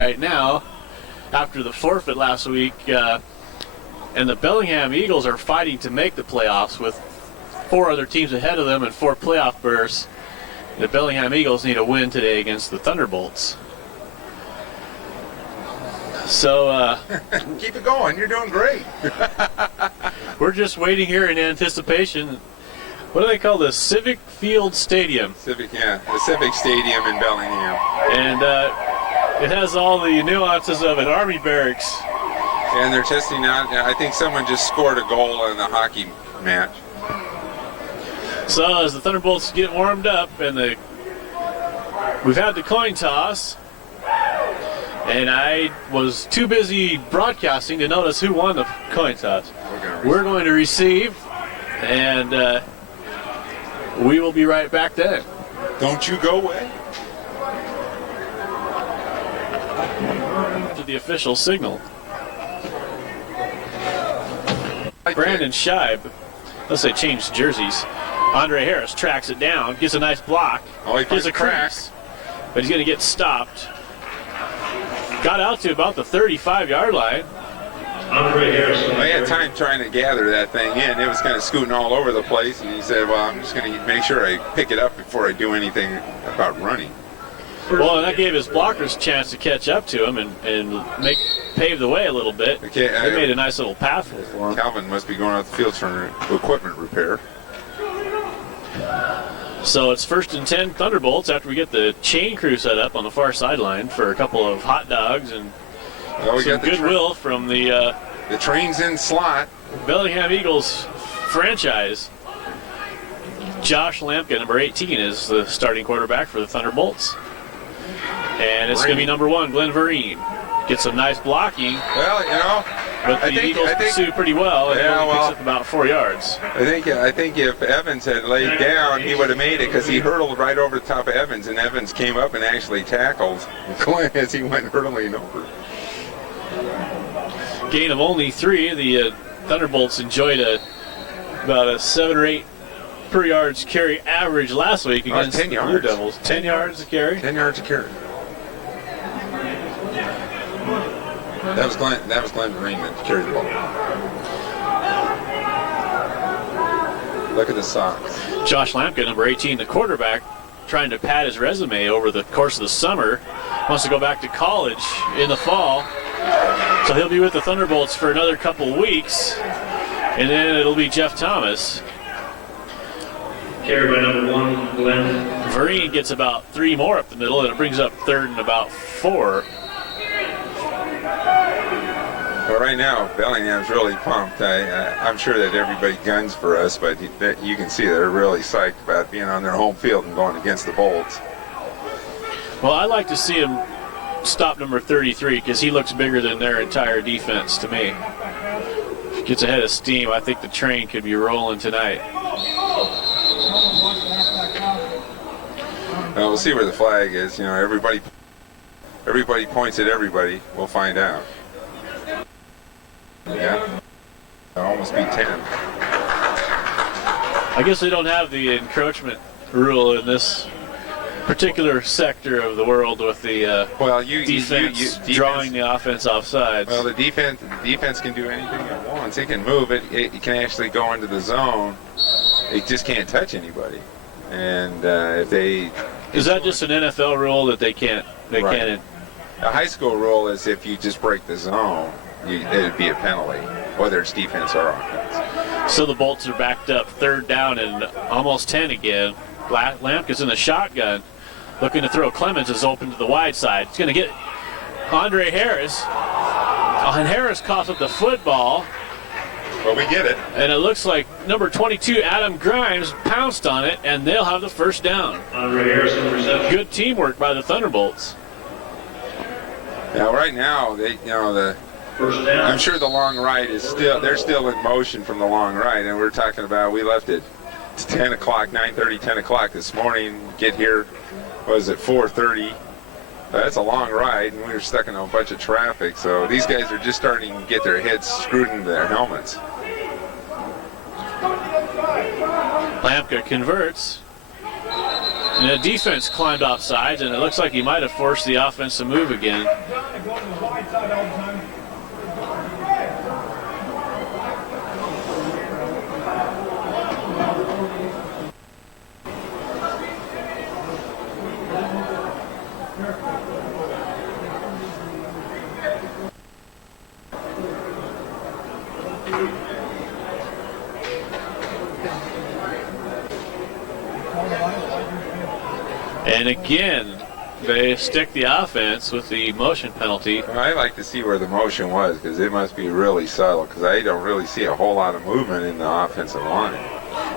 right now after the forfeit last week, and the Bellingham Eagles are fighting to make the playoffs with 4 other teams ahead of them and 4 playoff berths. The Bellingham Eagles need a win today against the Thunderbolts. So keep it going. You're doing great. We're just waiting here in anticipation. What do they call this? Civic Field Stadium. The Civic Stadium in Bellingham. And it has all the nuances of an army barracks. And they're testing out. I think someone just scored a goal in the hockey match. So as the Thunderbolts get warmed up, and we've had the coin toss, and I was too busy broadcasting to notice who won the coin toss. We're going to receive, and we will be right back then. Don't you go away. To the official signal. Brandon Scheib, unless they changed jerseys. Andre Harris tracks it down, gets a nice block, gets a crease, but he's going to get stopped. Got out to about the 35-yard line. Andre Harris. I had time trying to gather that thing in. It was kind of scooting all over the place, and he said, well, I'm just going to make sure I pick it up before I do anything about running. Well, and that gave his blockers a chance to catch up to him and pave the way a little bit. Okay, they made a nice little path for him. Calvin must be going out the field for equipment repair. So it's 1st and 10 Thunderbolts after we get the chain crew set up on the far sideline for a couple of hot dogs and some goodwill from the train's in slot. Bellingham Eagles franchise. Josh Lampkin, number 18, is the starting quarterback for the Thunderbolts. And it's going to be number 1, Glenn Vereen. Gets some nice blocking. Well, but the Eagles pursue pretty well, and he only picks up about 4 yards. I think if Evans had laid down, he would have made it because he hurtled right over the top of Evans, and Evans came up and actually tackled Glenn as he went hurtling over. Gain of only 3. The Thunderbolts enjoyed about a 7 or 8 per yards carry average last week against the Blue Devils. 10 yards a carry. 10 yards a carry. That was Glenn Vereen that carried the ball. Look at the socks. Josh Lampkin, number 18, the quarterback, trying to pad his resume over the course of the summer. Wants to go back to college in the fall. So he'll be with the Thunderbolts for another couple weeks. And then it'll be Jeff Thomas. Carry by number 1, Glenn. Vereen gets about 3 more up the middle, and it brings up 3rd and about 4. But right now, Bellingham's really pumped. I'm sure that everybody guns for us, but you can see they're really psyched about being on their home field and going against the Bolts. Well, I'd like to see him stop number 33 because he looks bigger than their entire defense to me. If he gets ahead of steam, I think the train could be rolling tonight. Well, we'll see where the flag is. Everybody points at everybody. We'll find out. Yeah, it'll almost be 10. I guess they don't have the encroachment rule in this particular sector of the world with the defense drawing the offense offsides. Well, the defense can do anything it wants. It can move it. It can actually go into the zone. It just can't touch anybody. And if they... Is that just an NFL rule that they can't? They can't. The high school rule is if you just break the zone, it'd be a penalty, whether it's defense or offense. So the Bolts are backed up 3rd down and almost 10 again. Lampkin's in the shotgun, looking to throw. Clemens is open to the wide side. He's going to get Andre Harris. And Harris coughs up the football. Well, we get it. And it looks like number 22, Adam Grimes, pounced on it, and they'll have the 1st down. Andre Harris in the reception. Good teamwork by the Thunderbolts. Now, right now, First down. I'm sure the long ride they're still in motion from the long ride, and we're talking about, we left at 10 o'clock, 9:30, 10 o'clock this morning, get here, was it 4:30? That's a long ride, and we were stuck in a bunch of traffic, so these guys are just starting to get their heads screwed into their helmets. Lampka converts. And the defense climbed off sides, and it looks like he might have forced the offense to move again. And again, they stick the offense with the motion penalty. Well, I like to see where the motion was because it must be really subtle because I don't really see a whole lot of movement in the offensive line.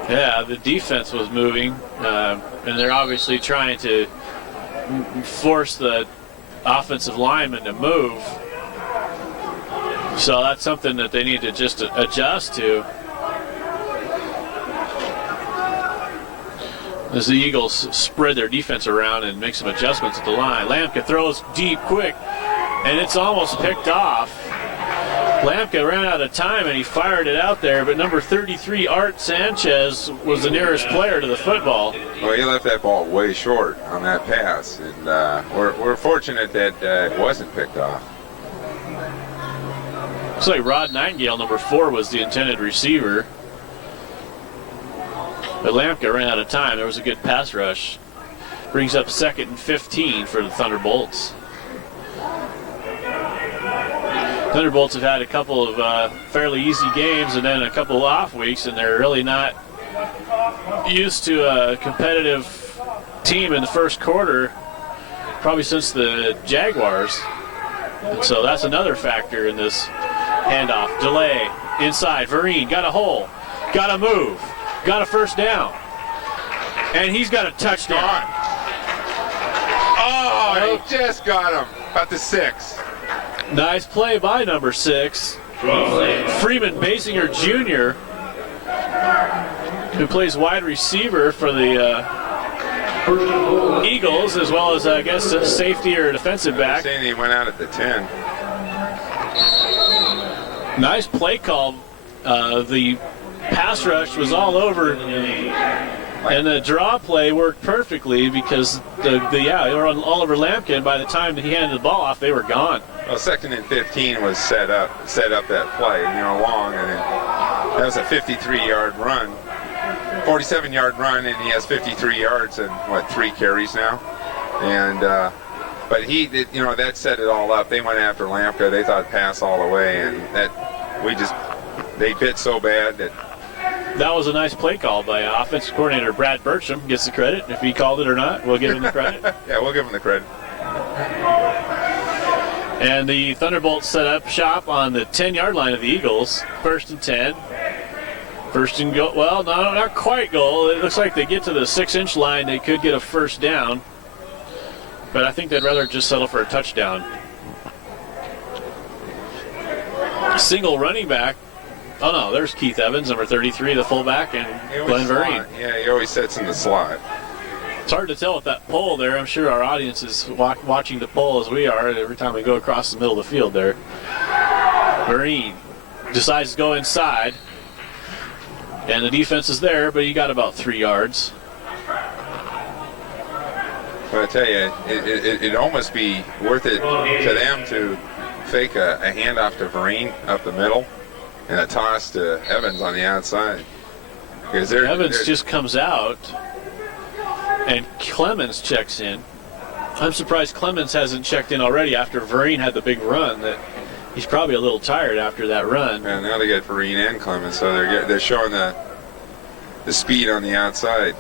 Yeah, the defense was moving, and they're obviously trying to force the offensive lineman to move. So that's something that they need to just adjust to. As the Eagles spread their defense around and make some adjustments at the line. Lamka throws deep quick, and it's almost picked off. Lamka ran out of time, and he fired it out there, but number 33, Art Sanchez, was the nearest player to the football. Well, he left that ball way short on that pass, and we're fortunate that it wasn't picked off. Looks like Rod Nightingale, number 4, was the intended receiver. But Lamka ran out of time. There was a good pass rush. Brings up 2nd and 15 for the Thunderbolts. Thunderbolts have had a couple of fairly easy games and then a couple of off weeks, and they're really not used to a competitive team in the first quarter, probably since the Jaguars. And so that's another factor in this handoff. Delay inside. Vereen got a hole, got a move. Got a first down. And he's got a touchdown. Oh, he just got him. About the 6. Nice play by number 6. Freeman Basinger Jr., who plays wide receiver for the Eagles, as well as, I guess, a safety or defensive back. Saying he went out at the 10. Nice play call. The pass rush was all over, and the draw play worked perfectly because they were all over Lamka, and by the time he handed the ball off, they were gone. Well, 2nd and 15 was set up that play, long, and that was a 53-yard run, 47-yard run, and he has 53 yards and 3 carries now, and but he did, that set it all up. They went after Lamka. They thought pass all the way, and they bit so bad that was a nice play call by offensive coordinator Brad Bertram. Gets the credit. If he called it or not, we'll give him the credit. Yeah, we'll give him the credit. And the Thunderbolts set up shop on the 10-yard line of the Eagles. 1st and 10. 1st and goal. Well, no, not quite goal. It looks like they get to the 6-inch line. They could get a first down. But I think they'd rather just settle for a touchdown. Single running back. Oh, no, there's Keith Evans, number 33, the fullback, and Glenn Vereen. Yeah, he always sits in the slot. It's hard to tell with that pole there. I'm sure our audience is watching the pole as we are every time we go across the middle of the field there. Vereen decides to go inside, and the defense is there, but he got about 3 yards. But I tell you, it'd almost be worth it to them to fake a handoff to Vereen up the middle and a toss to Evans on the outside. Because Evans just comes out, and Clemens checks in. I'm surprised Clemens hasn't checked in already after Vereen had the big run. That he's probably a little tired after that run. And now they get Vereen and Clemens, so they're showing the speed on the outside.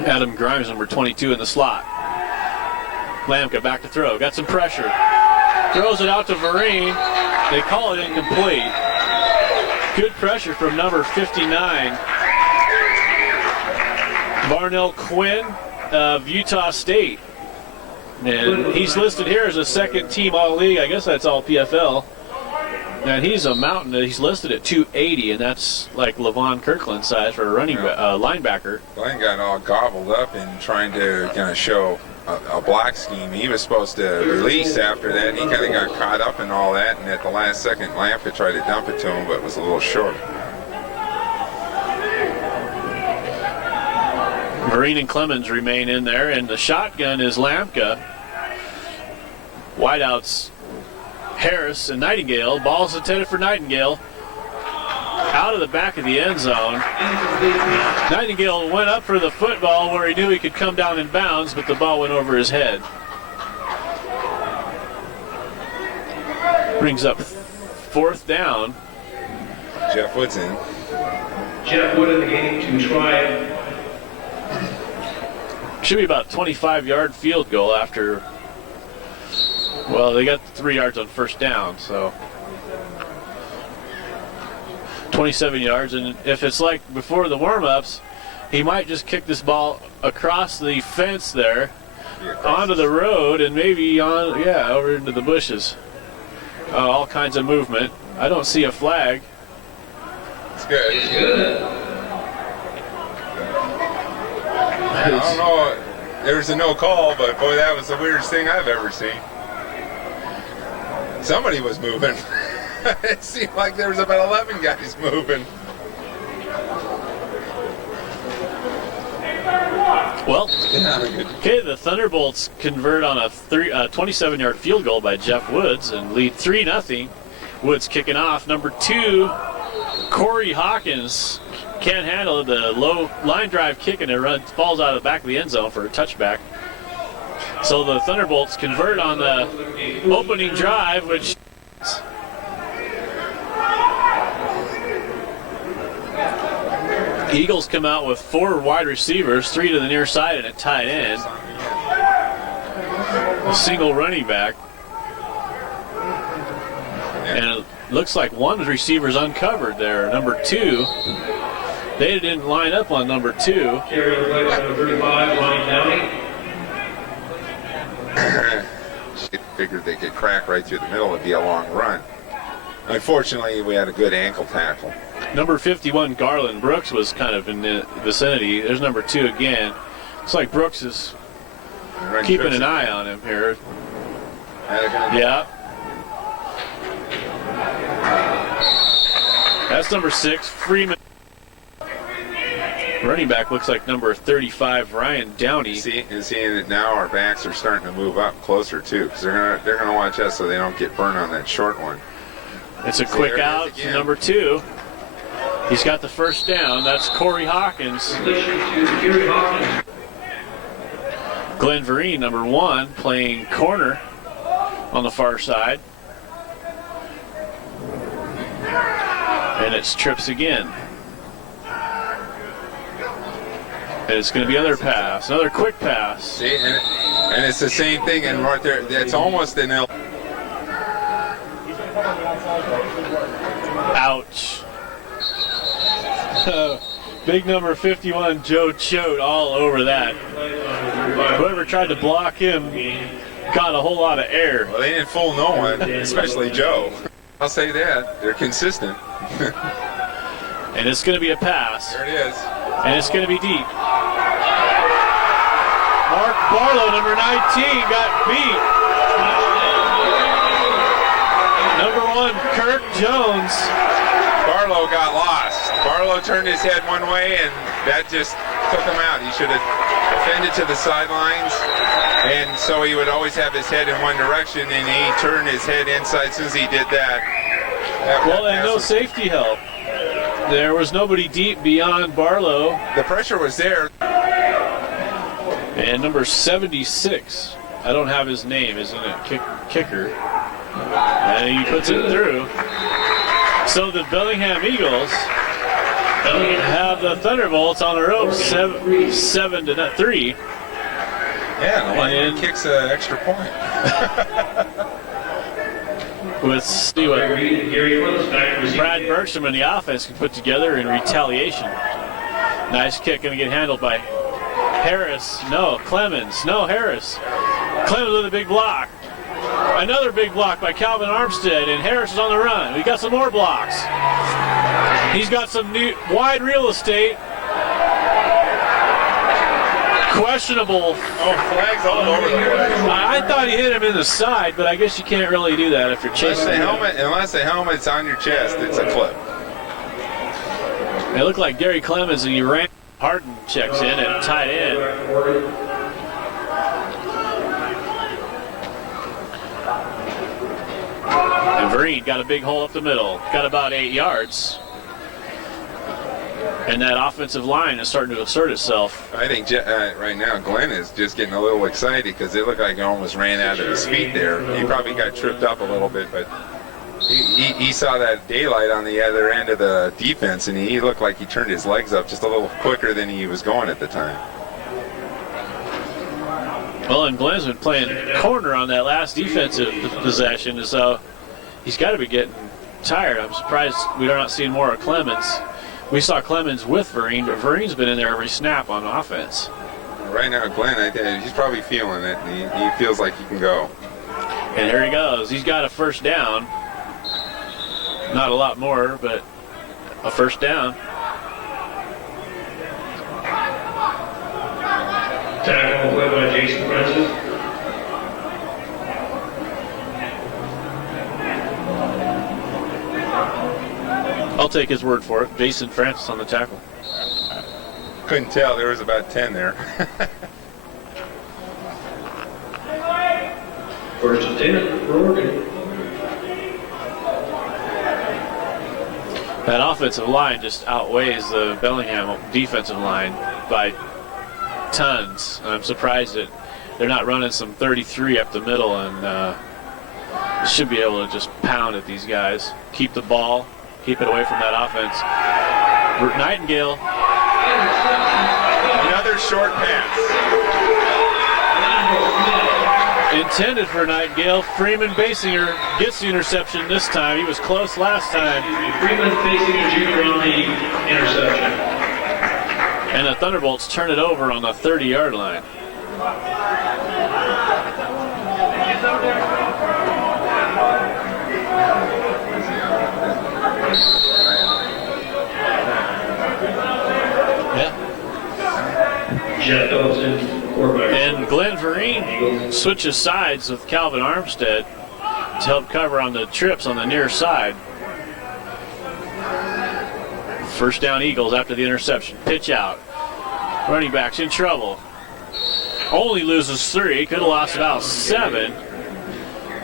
Adam Grimes, number 22, in the slot. Lamka back to throw. Got some pressure. Throws it out to Vereen. They call it incomplete. Good pressure from number 59. Barnell Quinn of Utah State. And he's listed here as a second-team All-League. I guess that's all PFL. And he's a mountain. He's listed at 280, and that's like Levon Kirkland size for a running linebacker. Glenn got all gobbled up in trying to kind of show a block scheme. He was supposed to release after that. He kind of got caught up in all that, and at the last second, Lamka tried to dump it to him, but was a little short. Marine and Clemens remain in there, and the shotgun is Lamka. Wideouts Harris and Nightingale. Ball's intended for Nightingale. Out of the back of the end zone. Nightingale went up for the football where he knew he could come down in bounds, but the ball went over his head. Brings up 4th down. Jeff Wood's in. Jeff Wood in the game to try it. Should be about a 25-yard field goal after, well, they got 3 yards on 1st down, so 27 yards. And if it's like before the warm-ups, he might just kick this ball across the fence there, onto the road, and maybe on, over into the bushes. All kinds of movement. I don't see a flag. It's good. It's good. I don't know. There was a no call, but boy, that was the weirdest thing I've ever seen. Somebody was moving. It seemed like there was about 11 guys moving. Well, okay, the Thunderbolts convert on a 27-yard field goal by Jeff Woods and lead 3-0. Woods kicking off. Number 2, Corey Hawkins can't handle the low line drive kick, and it falls out of the back of the end zone for a touchback. So the Thunderbolts convert on the opening drive, which Eagles come out with 4 wide receivers, 3 to the near side and a tight end. A single running back. And it looks like one receiver's uncovered there. Number 2. They didn't line up on number 2. Carry over by number 35, Ryan Downey. She figured they could crack right through the middle. It'd be a long run. Unfortunately, we had a good ankle tackle. Number 51, Garland Brooks, was kind of in the vicinity. There's number 2 again. Looks like Brooks is keeping an eye on him here. Yeah. That's number 6, Freeman. Running back looks like number 35, Ryan Downey. Seeing that now our backs are starting to move up closer too, because they're gonna watch us so they don't get burned on that short one. It's a quick out to number 2. He's got the 1st down. That's Corey Hawkins. Glenn Vereen, number 1, playing corner on the far side. And it's trips again. And it's going to be another pass, another quick pass. See, and it's the same thing, and right there, it's almost an ill. Ouch. Big number 51, Joe Choate, all over that. Whoever tried to block him got a whole lot of air. Well, they didn't fool no one, especially Joe. I'll say that. They're consistent. And it's going to be a pass. There it is. And it's going to be deep. Mark Barlow, number 19, got beat. Number 1, Kirk Jones. Barlow got lost. Barlow turned his head one way, and that just took him out. He should have defended to the sidelines, and so he would always have his head in one direction, and he turned his head inside. As soon as he did that, well, and no safety help. There was nobody deep beyond Barlow. The pressure was there. And number 76, I don't have his name, isn't it? Kicker. And he puts it through. So the Bellingham Eagles have the Thunderbolts on the ropes, 7-3. Yeah, the lineman kicks an extra point. Let's see what Brad Bergstrom and the offense can put together in retaliation. Nice kick, going to get handled by Harris. No, Clemens. No, Harris. Clemens with a big block. Another big block by Calvin Armstead, and Harris is on the run. We got some more blocks. He's got some new wide real estate. Questionable. Oh, flags all over the place. I thought he hit him in the side, but I guess you can't really do that if you're chasing Unless the helmet's on your chest, it's a clip. It looked like Gary Clemens, and he ran Harden checks in at tight end. And Vereen got a big hole up the middle. Got about 8 yards. And that offensive line is starting to assert itself. I think right now Glenn is just getting a little excited because it looked like he almost ran out of his feet there. He probably got tripped up a little bit, but he saw that daylight on the other end of the defense, and he looked like he turned his legs up just a little quicker than he was going at the time. Well, and Glenn's been playing corner on that last defensive possession, so he's got to be getting tired. I'm surprised we're not seeing more of Clemens. We saw Clemens with Vereen, but Vereen's been in there every snap on offense. Right now, Glenn, he's probably feeling it, and he feels like he can go. And here he goes. He's got a first down. Not a lot more, but a first down. Tackle played by Jason Francis. I'll take his word for it. Jason Francis on the tackle. Couldn't tell. There was about 10 there. First and 10 for Oregon. That offensive line just outweighs the Bellingham defensive line by tons. I'm surprised that they're not running some 33 up the middle, and should be able to just pound at these guys. Keep the ball, keep it away from that offense. Nightingale. Another short pass. Intended for Nightingale. Freeman Basinger gets the interception this time. He was close last time. Freeman Basinger Jr. on the interception. And the Thunderbolts turn it over on the 30-yard line. Jeff Dawson, quarterback. And Glenn Vereen switches sides with Calvin Armstead to help cover on the trips on the near side. First down Eagles after the interception. Pitch out. Running back's in trouble. Only loses 3. Could have lost about 7.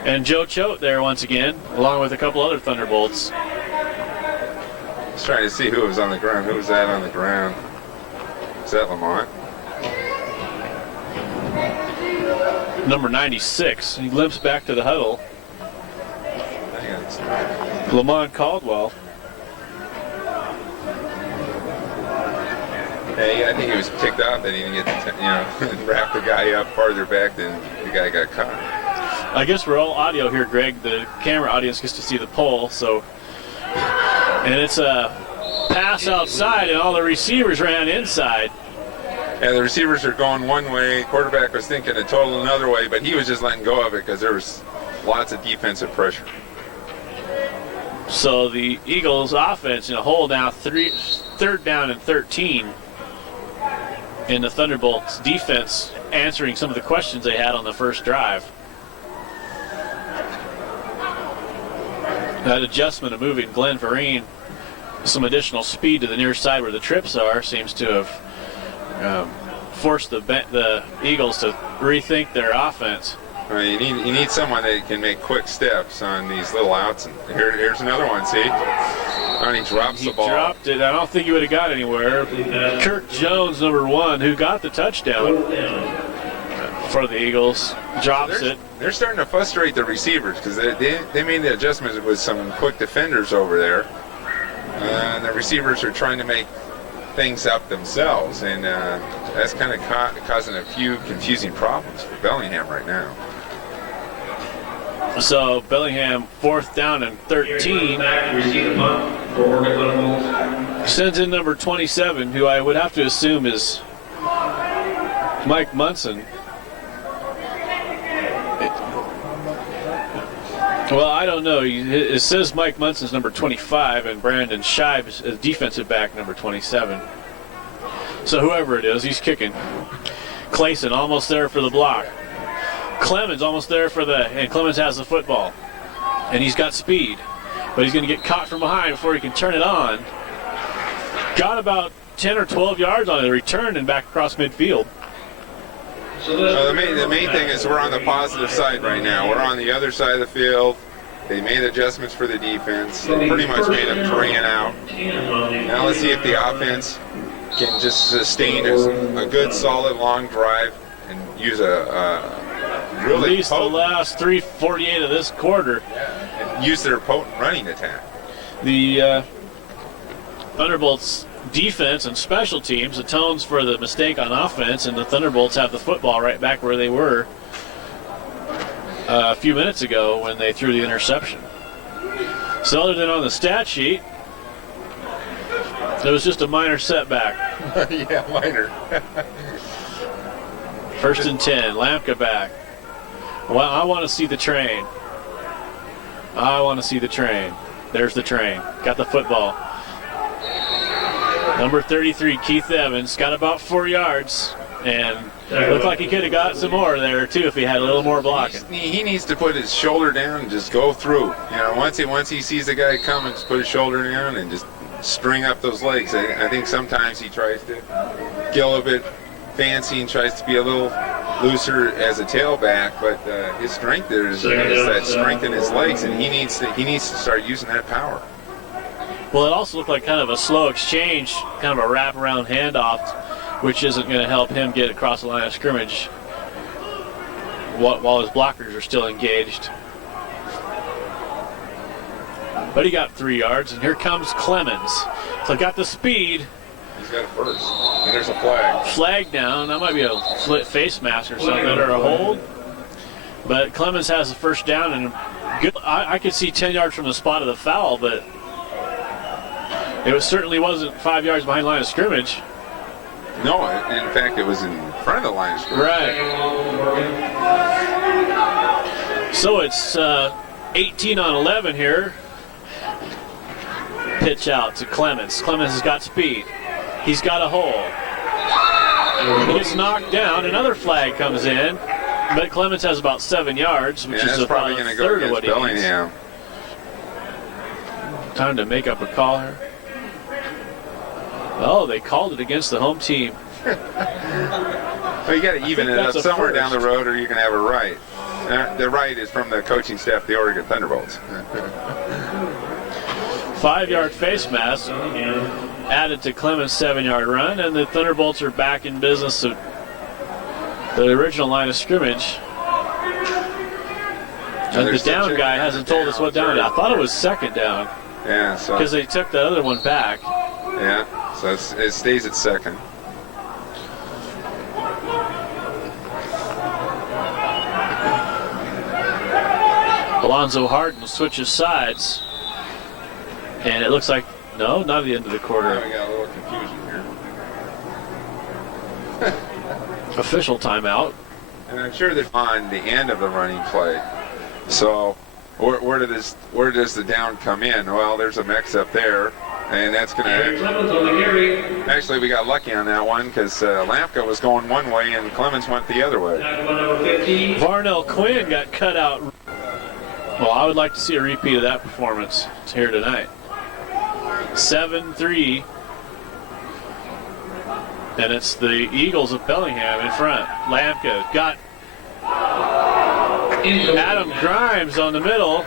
And Joe Choate there once again, along with a couple other Thunderbolts. Just trying to see who was on the ground. Who was that on the ground? Is that Lamont? Number 96. He limps back to the huddle. Lamont Caldwell. Hey, I think he was ticked off that he didn't get to, wrap the guy up farther back than the guy got caught. I guess we're all audio here, Greg. The camera audience gets to see the pole, so. And it's a pass outside, and all the receivers ran inside. Yeah, the receivers are going one way. Quarterback was thinking a total another way, but he was just letting go of it because there was lots of defensive pressure. So the Eagles' offense in a hole now, third down and 13. And the Thunderbolts' defense answering some of the questions they had on the first drive. That adjustment of moving Glenn Vereen some additional speed to the near side where the trips are seems to have forced the Eagles to rethink their offense. You need someone that can make quick steps on these little outs. And here's another one, see? And he drops the ball. He dropped it. I don't think he would have got anywhere. Kirk Jones, number 1, who got the touchdown for the Eagles, drops it. They're starting to frustrate the receivers because they made the adjustments with some quick defenders over there. And the receivers are trying to make things up themselves, and that's kind of causing a few confusing problems for Bellingham right now. So Bellingham, 4th down and 13. Sends in number 27, who I would have to assume is Mike Munson. Well, I don't know. It says Mike Munson's number 25 and Brandon Shives is defensive back number 27. So whoever it is, he's kicking. Clayson almost there for the block. Clemens almost there and Clemens has the football. And he's got speed. But he's going to get caught from behind before he can turn it on. Got about 10 or 12 yards on a return and back across midfield. The main thing is we're on the positive side right now. We're on the other side of the field. They made adjustments for the defense. They pretty much made them 3 and out. Now let's see if the offense can just sustain a good, solid, long drive and use a really at least the last 3:48 of this quarter. And use their potent running attack. The Thunderbolts defense and special teams atones for the mistake on offense, and the Thunderbolts have the football right back where they were a few minutes ago when they threw the interception. So other than on the stat sheet, it was just a minor setback. Yeah, minor. 1st and 10, Lampka back. Well, I want to see the train. I want to see the train. There's the train. Got the football. Number 33, Keith Evans, got about 4 yards. And looked like he could have got some more there, too, if he had a little more blocking. He needs to put his shoulder down and just go through. You know, once he sees the guy coming, just put his shoulder down and just string up those legs. I think sometimes he tries to get a little bit fancy and tries to be a little looser as a tailback, but his strength there is that strength in his legs, and he needs to start using that power. Well, it also looked like kind of a slow exchange, kind of a wraparound handoff, which isn't going to help him get across the line of scrimmage while his blockers are still engaged. But he got 3 yards, and here comes Clemens. So got the speed. He's got it first, and there's a flag. Flag down. That might be a split face mask or something, or a hold. But Clemens has the first down, and good. I could see 10 yards from the spot of the foul, but it certainly wasn't 5 yards behind the line of scrimmage. No, in fact, it was in front of the line of scrimmage. Right. So it's 18 on 11 here. Pitch out to Clemens. Clemens has got speed. He's got a hole. He gets knocked down. Another flag comes in, but Clemens has about 7 yards, which is about probably a going to third go of what against he needs. Bellingham. Time to make up a call here. Oh, they called it against the home team. Well, you got to even it up that's a somewhere first. down the road, or you can have a right. The right is from the coaching staff of the Oregon Thunderbolts. 5-yard face mask added to Clemens' 7-yard run, and the Thunderbolts are back in business at the original line of scrimmage. And the down guy hasn't told us what down. I thought it was second down. Yeah, so because they took the other one back. Yeah, so it stays at second. Alonzo Harden switches sides. And it looks like, no, not at the end of the quarter. Now we got a little confusion here. Official timeout. And I'm sure they're on the end of the running play. So where does the down come in? Well, there's a mix up there. And that's going to actually, we got lucky on that one because Lampka was going one way and Clemens went the other way. Varnell Quinn got cut out. Well, I would like to see a repeat of that performance here tonight. 7-3. And it's the Eagles of Bellingham in front. Lampka got Adam Grimes on the middle.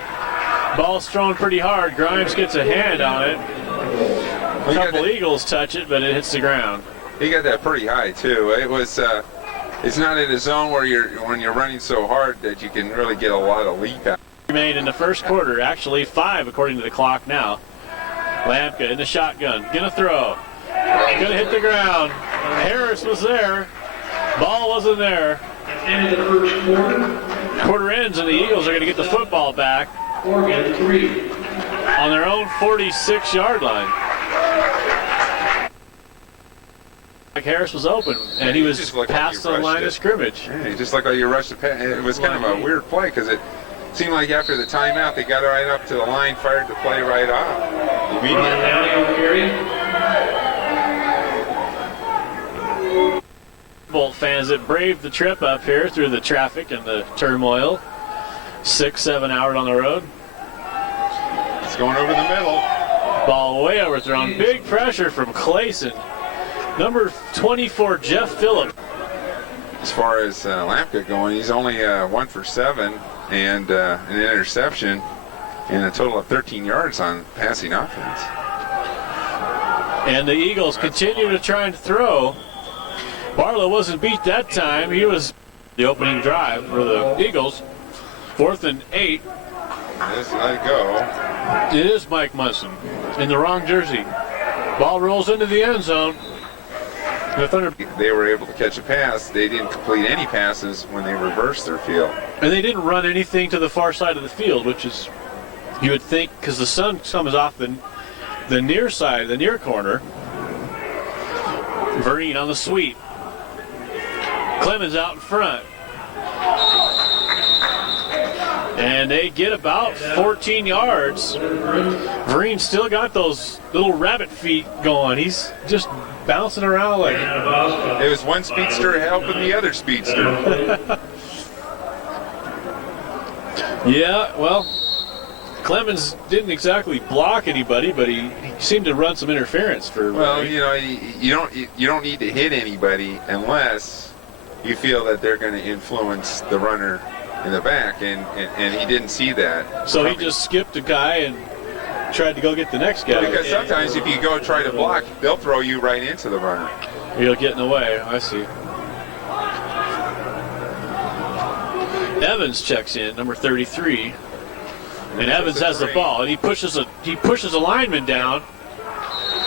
Ball's thrown pretty hard. Grimes gets a hand on it. A couple Eagles touch it, but it hits the ground. He got that pretty high too. It was. It's not in a zone where when you're running so hard that you can really get a lot of leap out. Remained in the first quarter. Actually 5 according to the clock now. Lampka in the shotgun. Gonna throw. Gonna hit the ground. Harris was there. Ball wasn't there. End of the first quarter. Quarter ends and the Eagles are gonna get the football back. Oregon 3. On their own 46-yard line. Harris was open, and he was past the line of scrimmage. Yeah, he just looked like you rushed the pass. It was kind of a weird play because it seemed like after the timeout they got right up to the line, fired the play right off. Bolt fans that braved the trip up here through the traffic and the turmoil. 6-7 hours on the road. It's going over the middle. Ball way overthrown. Big pressure from Clayson. Number 24, Jeff Phillip. As far as Lampka going, he's only 1 for 7 and an interception and a total of 13 yards on passing offense. And the Eagles continue to try and throw. Barlow wasn't beat that time. He was the opening drive for the Eagles. 4th and 8. Just let it go. It is Mike Munson in the wrong jersey. Ball rolls into the end zone. The Thunder. They were able to catch a pass. They didn't complete any passes when they reversed their field. And they didn't run anything to the far side of the field, which is, you would think, because the sun comes off the near side, the near corner. Vereen on the sweep. Clemens out in front. And they get about 14 yards. Vereen still got those little rabbit feet going. He's just bouncing around like... It was one speedster helping the other speedster. Yeah, well, Clemens didn't exactly block anybody, but he seemed to run some interference for... Well, you know, you don't need to hit anybody unless you feel that they're going to influence the runner in the back, and he didn't see that. So he just skipped a guy and tried to go get the next guy. Because sometimes if you go try to block, they'll throw you right into the runner. You'll get in the way. I see. Evans checks in, number 33, and Evans has the ball, and he pushes a lineman down,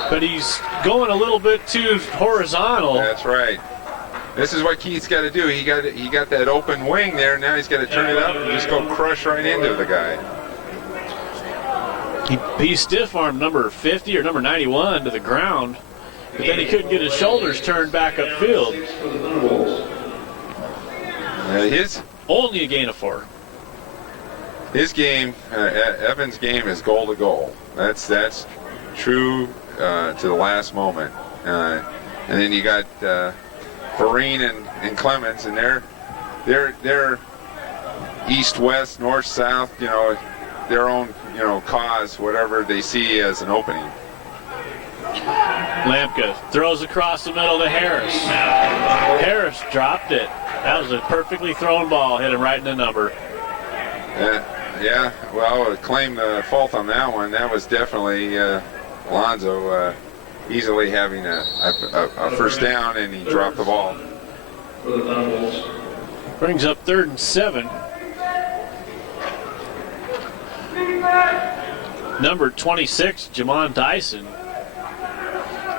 but he's going a little bit too horizontal. That's right. This is what Keith's got to do. He got that open wing there. Now he's got to turn it up and just go crush right into the guy. He stiff-armed number 50 or number 91 to the ground, but then he couldn't get his shoulders turned back upfield. Only a gain of 4. His game, Evans' game is goal to goal. That's true to the last moment. And then you got Vereen and Clemens, and they're east-west, north-south, you know, their own, you know, cause, whatever they see as an opening. Lampka throws across the middle to Harris. Harris dropped it. That was a perfectly thrown ball, hit him right in the number. Yeah, well, claim the fault on that one. That was definitely Alonzo easily having a first down, and he dropped the ball. Brings up 3rd and 7. Number 26, Jamon Dyson,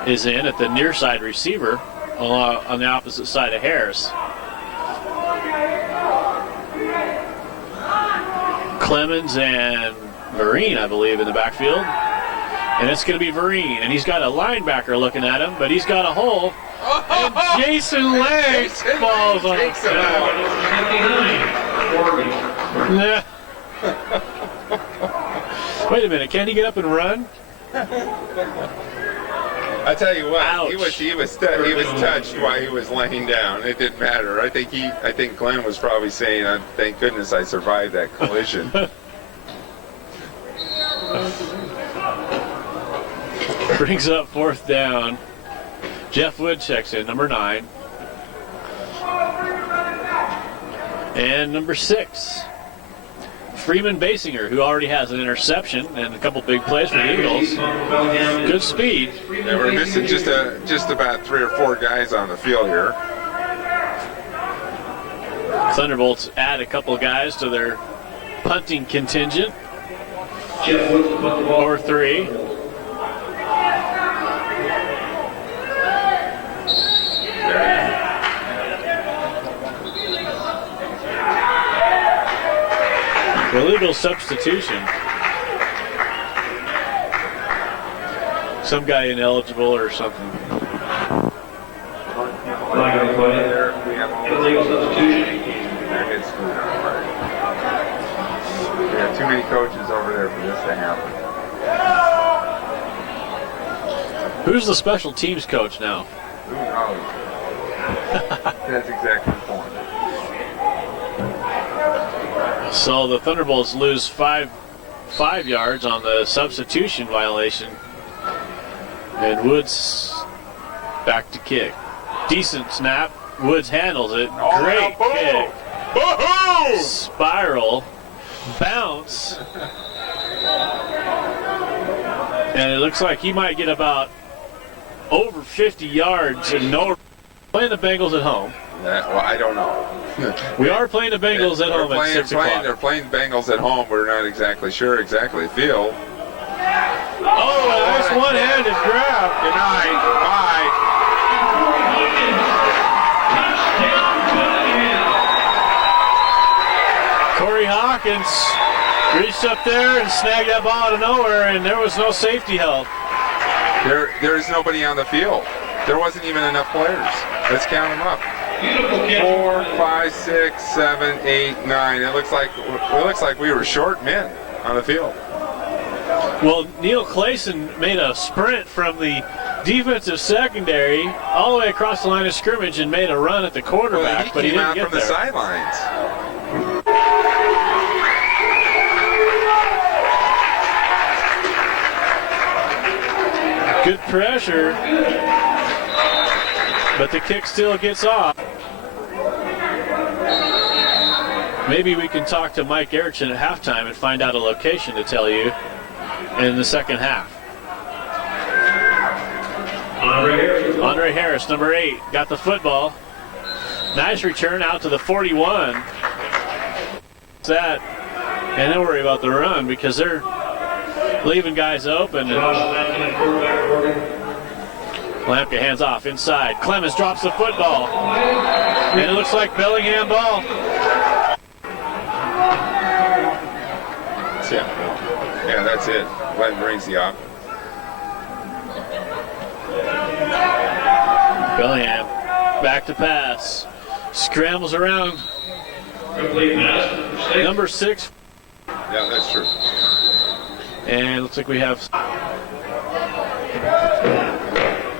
is in at the near side receiver on the opposite side of Harris. Clemens and Vereen, I believe, in the backfield. And it's going to be Vereen. And he's got a linebacker looking at him, but he's got a hole. And Jason Lang falls on him. Yeah. Wait a minute, can he get up and run? I tell you what, Ouch. he was touched while he was laying down. It didn't matter. I think Glenn was probably saying, "Thank goodness I survived that collision." Brings up 4th down. Jeff Wood checks in, number 9, and number 6. Freeman Basinger, who already has an interception and a couple big plays for the Eagles. Good speed. Yeah, we're missing just about 3 or 4 guys on the field here. Thunderbolts add a couple of guys to their punting contingent. Or 3. Illegal substitution. Some guy ineligible or something. Illegal substitution. We have too many coaches over there for this to happen. Who's the special teams coach now? Who knows? That's exactly the point. So the Thunderbolts lose 5 yards on the substitution violation. And Woods Back to kick. Decent snap. Woods handles it. Oh, Great boom. kick. Woohoo! Spiral. Bounce. And it looks like he might get about over 50 yards and no. Playing the Bengals at home. Well, I don't know. We are playing the Bengals at home at 6 o'clock. They're playing the Bengals at home. We're not exactly sure exactly field. Oh, a nice one-handed grab. Good night. Bye. Corey Hawkins reached up there and snagged that ball out of nowhere, and there was no safety help. There is nobody on the field. There wasn't even enough players. Let's count them up. 4, 5, 6, 7, 8, 9. It looks like we were short men on the field. Well, Neil Clayson made a sprint from the defensive secondary all the way across the line of scrimmage and made a run at the quarterback, but he didn't get from the there. sidelines. Good pressure, but the kick still gets off. Maybe we can talk to Mike Erickson at halftime and find out a location to tell you in the second half. Andre Harris, number 8, got the football. Nice return out to the 41. That, and don't worry about the run because they're leaving guys open. Lampka hands off inside. Clemens drops the football. And it looks like Bellingham ball. That's it. Yeah, that's it. Glenn brings the op. Bellingham back to pass. Scrambles around. Number 6. Yeah, that's true. And it looks like we have.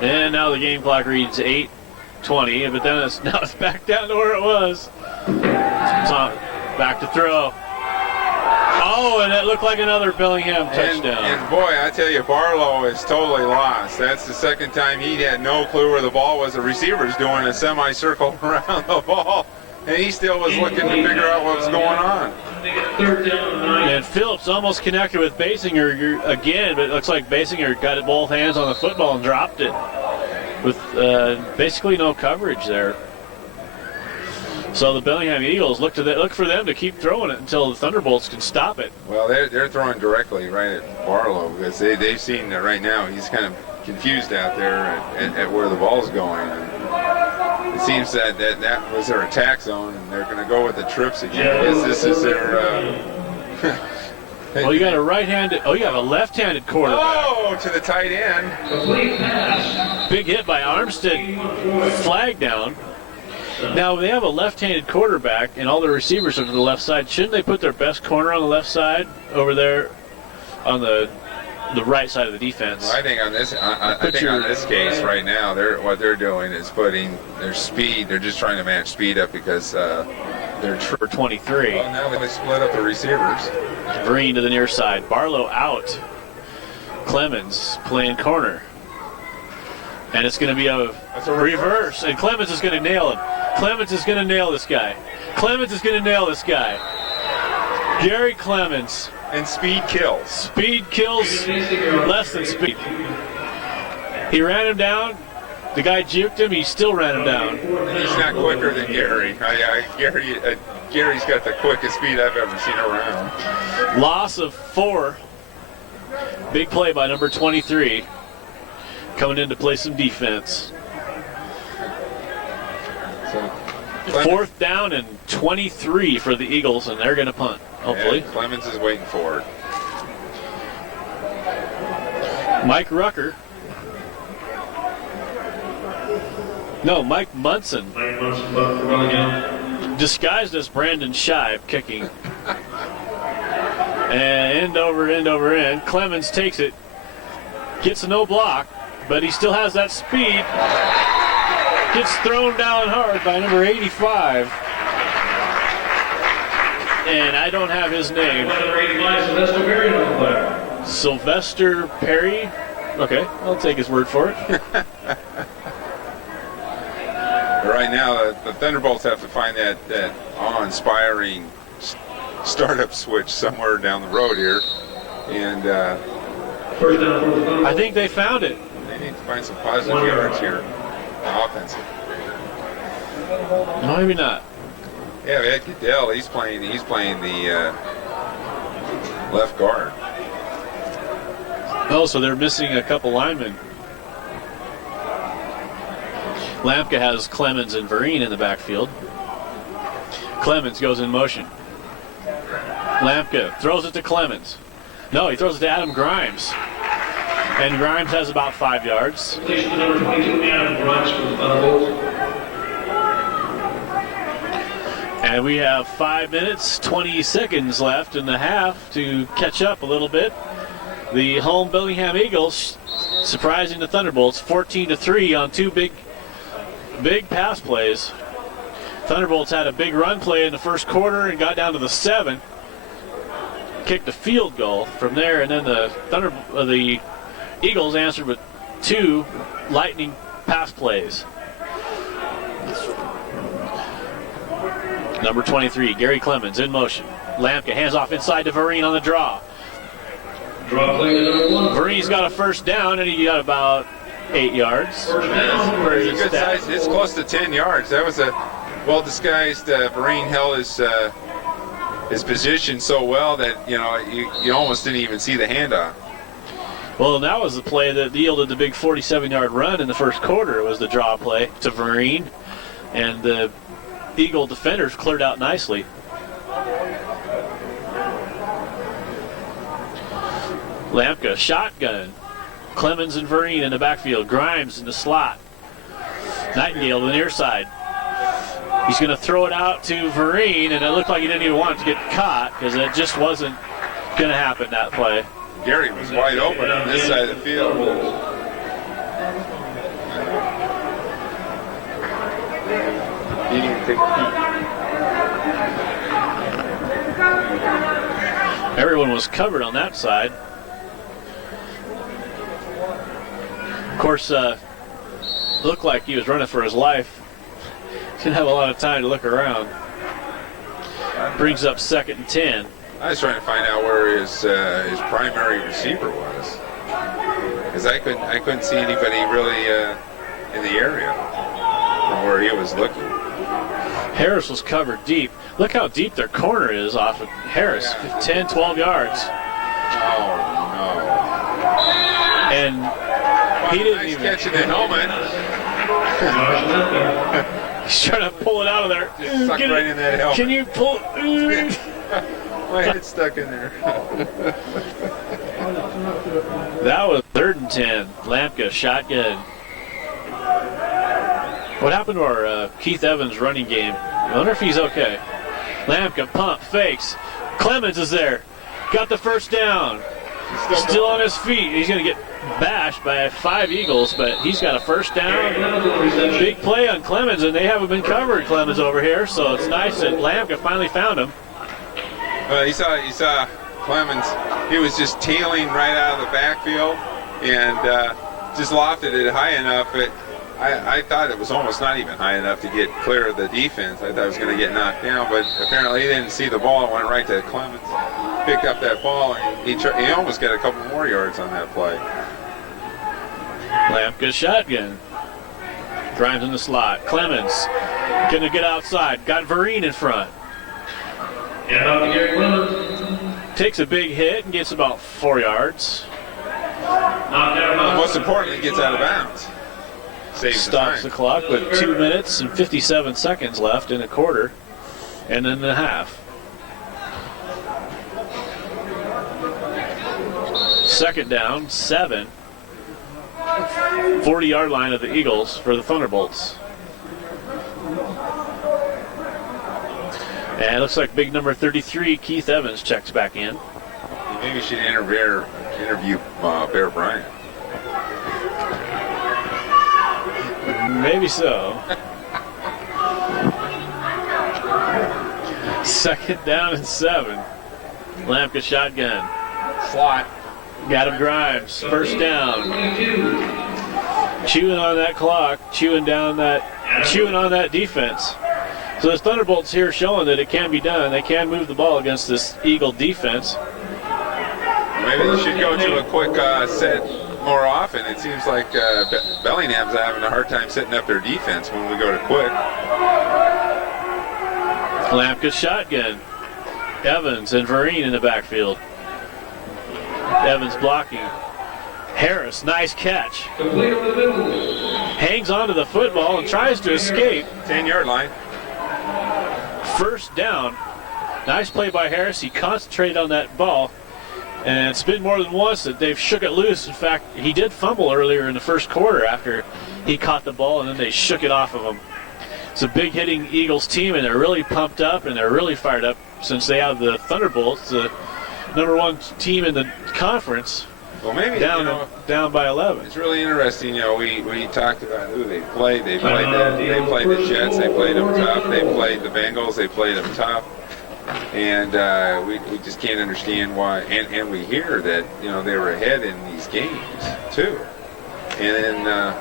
And now the game clock reads 8:20, but then it's back down to where it was. So back to throw. Oh, and it looked like another Bellingham touchdown. And boy, I tell you, Barlow is totally lost. That's the second time he had no clue where the ball was. The receiver's doing a semicircle around the ball, and he still was looking to figure out what was going on. And Phillips almost connected with Basinger again, but it looks like Basinger got both hands on the football and dropped it with basically no coverage there. So the Bellingham Eagles look for them to keep throwing it until the Thunderbolts can stop it. Well, they're throwing directly right at Barlow because they've seen that right now he's kind of confused out there at where the ball's going. And it seems that was their attack zone, and they're going to go with the trips again. I guess this is their. Oh, you got a right-handed. Oh, you have a left-handed quarterback. Oh, to the tight end. Big hit by Armstead. Flag down. Now they have a left-handed quarterback, and all the receivers are to the left side. Shouldn't they put their best corner on the left side over there on the right side of the defense? Well, I think on this, on this case right now, what they're doing is putting their speed. They're just trying to match speed up because they're for 23. Well, now they split up the receivers. Green to the near side. Barlow out. Clemens playing corner. And it's going to be a reverse. And Clemens is going to nail him. Clemens is going to nail this guy. Clemens is going to nail this guy. Gary Clemens. And speed kills. Speed kills less than speed. He ran him down. The guy juked him. He still ran him down. He's not quicker than Gary. Gary's got the quickest speed I've ever seen around. Loss of 4. Big play by number 23. Coming in to play some defense. So, 4th down and 23 for the Eagles, and they're going to punt, hopefully. Clemens is waiting for it. Mike Rucker. No, Mike Munson. Disguised as Brandon Shive kicking. And end over end. Clemens takes it. Gets a no block, but he still has that speed. Gets thrown down hard by number 85. And I don't have his name. Sylvester Perry. Okay, I'll take his word for it. right now, the Thunderbolts have to find that awe-inspiring startup switch somewhere down the road here, and First down for the Thunderbolts. I think they found it. they need to find some positive yards here, offensive. No, maybe not. Yeah, Ed Goodell, he's playing the left guard. Oh, so they're missing a couple linemen. Lampka has Clemens and Vereen in the backfield. Clemens goes in motion. Lampka throws it to Clemens. No, he throws it to Adam Grimes. And Grimes has about 5 yards. Completion to number 22, Adam Grimes for the Thunderbolts. And we have 5 minutes, 20 seconds left in the half to catch up a little bit. The home Bellingham Eagles surprising the Thunderbolts 14-3 on 2 big pass plays. Thunderbolts had a big run play in the first quarter and got down to the 7. Kicked a field goal from there, and then the Eagles answered with 2 lightning pass plays. Number 23, Gary Clemens in motion. Lampka hands off inside to Vereen on the draw. Draw play to number 1. Vereen's got a first down, and he got about 8 yards. First down. It's a good size. It's close to 10 yards. That was a well-disguised. Vereen held his position so well that you almost didn't even see the handoff. Well, and that was the play that yielded the big 47-yard run in the first quarter. It was the draw play to Vereen, and the Eagle defenders cleared out nicely. Lampka, shotgun. Clemens and Vereen in the backfield. Grimes in the slot. Nightingale to the near side. He's going to throw it out to Vereen, and it looked like he didn't even want it to get caught because it just wasn't going to happen, that play. Gary was wide open on this side of the field. He didn't even take a peek. Everyone was covered on that side. Of course, looked like he was running for his life. Didn't have a lot of time to look around. Brings up 2nd and 10. I was trying to find out where his primary receiver was, because I couldn't see anybody really in the area from where he was looking. Harris was covered deep. Look how deep their corner is off of Harris. Yeah. 10, 12 yards. Oh And no! he didn't Nice even catch in the helmet. He's trying to pull it out of there. Just sucked right in that helmet. Can you pull? My head's stuck in there. That was 3rd and 10. Lampka, shotgun. What happened to our Keith Evans running game? I wonder if he's okay. Lampka, pump, fakes. Clemens is there. Got the first down. Still on his feet. He's going to get bashed by 5 Eagles, but he's got a first down. Big play on Clemens, and they haven't been covering Clemens over here, so it's nice that Lampka finally found him. You saw Clemens. He was just tailing right out of the backfield and just lofted it high enough. But I thought it was almost not even high enough to get clear of the defense. I thought it was going to get knocked down, but apparently he didn't see the ball. It went right to Clemens. Picked up that ball, and he almost got a couple more yards on that play. Lampka, shotgun. Grimes in the slot. Clemens going to get outside. Got Vereen in front. And off to Gary Clemens. Takes a big hit and gets about 4 yards. Knocked out. Most importantly, he gets out of bounds. Saves Stops the clock with 2 minutes and 57 seconds left in a quarter and in the half. 2nd down, 7. 40-yard line of the Eagles for the Thunderbolts. And it looks like big number 33, Keith Evans, checks back in. Maybe you should interview Bear Bryant. Maybe so. 2nd down and 7. Lampka, shotgun. Slot. Got him, Grimes. First down. Chewing on that clock, chewing down that chewing on that defense. So the Thunderbolts here showing that it can be done. They can move the ball against this Eagle defense. Maybe they should go to a quick set more often. It seems like Bellingham's having a hard time setting up their defense when we go to quick. Lampka shotgun. Evans and Vereen in the backfield. Evans blocking. Harris, nice catch. Hangs onto the football and tries to escape. 10-yard line. First down. Nice play by Harris. He concentrated on that ball. And it's been more than once that they've shook it loose. In fact, he did fumble earlier in the first quarter after he caught the ball, and then they shook it off of him. It's a big hitting Eagles team, and they're really pumped up, and they're really fired up since they have the Thunderbolts, the #1 team in the conference, well, maybe, down by 11. It's really interesting. We talked about who they played. They played the Jets. They played them tough. They played the Bengals. They played them tough. And we just can't understand why. And we hear that they were ahead in these games too. And then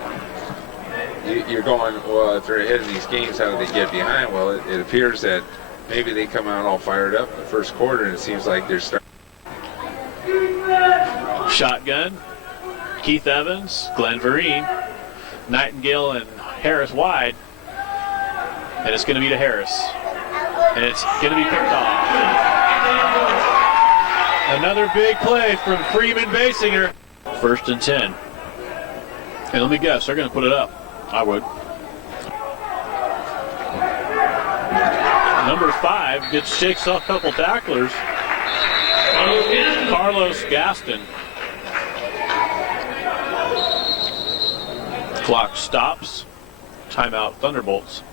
you're going, well, if they're ahead in these games, how do they get behind? Well, it appears that maybe they come out all fired up in the first quarter, and it seems like they're starting. Shotgun. Keith Evans, Glenn Vereen, Nightingale, and Harris wide. And it's going to be to Harris. And it's going to be picked off. Another big play from Freeman Basinger. 1st and 10. And let me guess, they're going to put it up. I would. Number 5 shakes off a couple tacklers. Carlos Gaston. Clock stops. Timeout, Thunderbolts.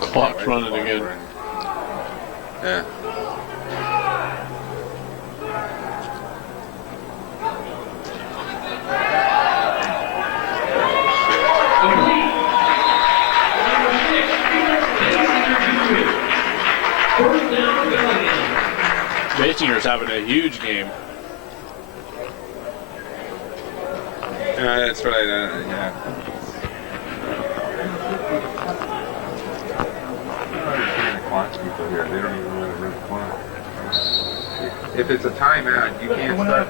Clock's running again. Yeah. Basinger's having a huge game. That's right. Yeah. People here, they don't even know how to run the clock. If it's a timeout, you can't start.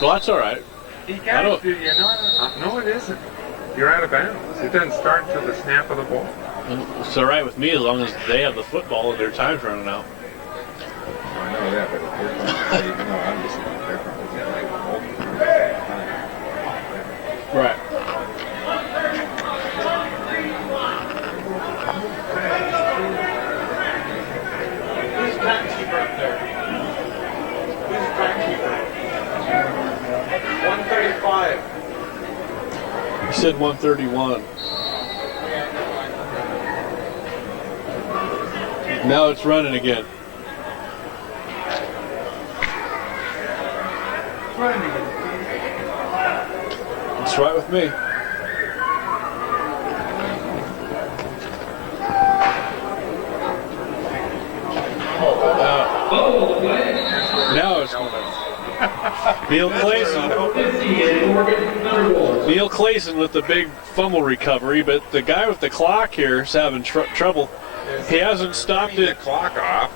Well, that's all right. No, it isn't. You're out of bounds. It doesn't start until the snap of the ball. It's all right with me as long as they have the football and their time's running out. I know that, but I'm just not different. Right. Who's timekeeper up there? Who's timekeeper? 135. You said 131. Now it's running again. It's right with me. Now it's Neil Clayson with the big fumble recovery, but the guy with the clock here is having trouble. He hasn't stopped it. The clock off.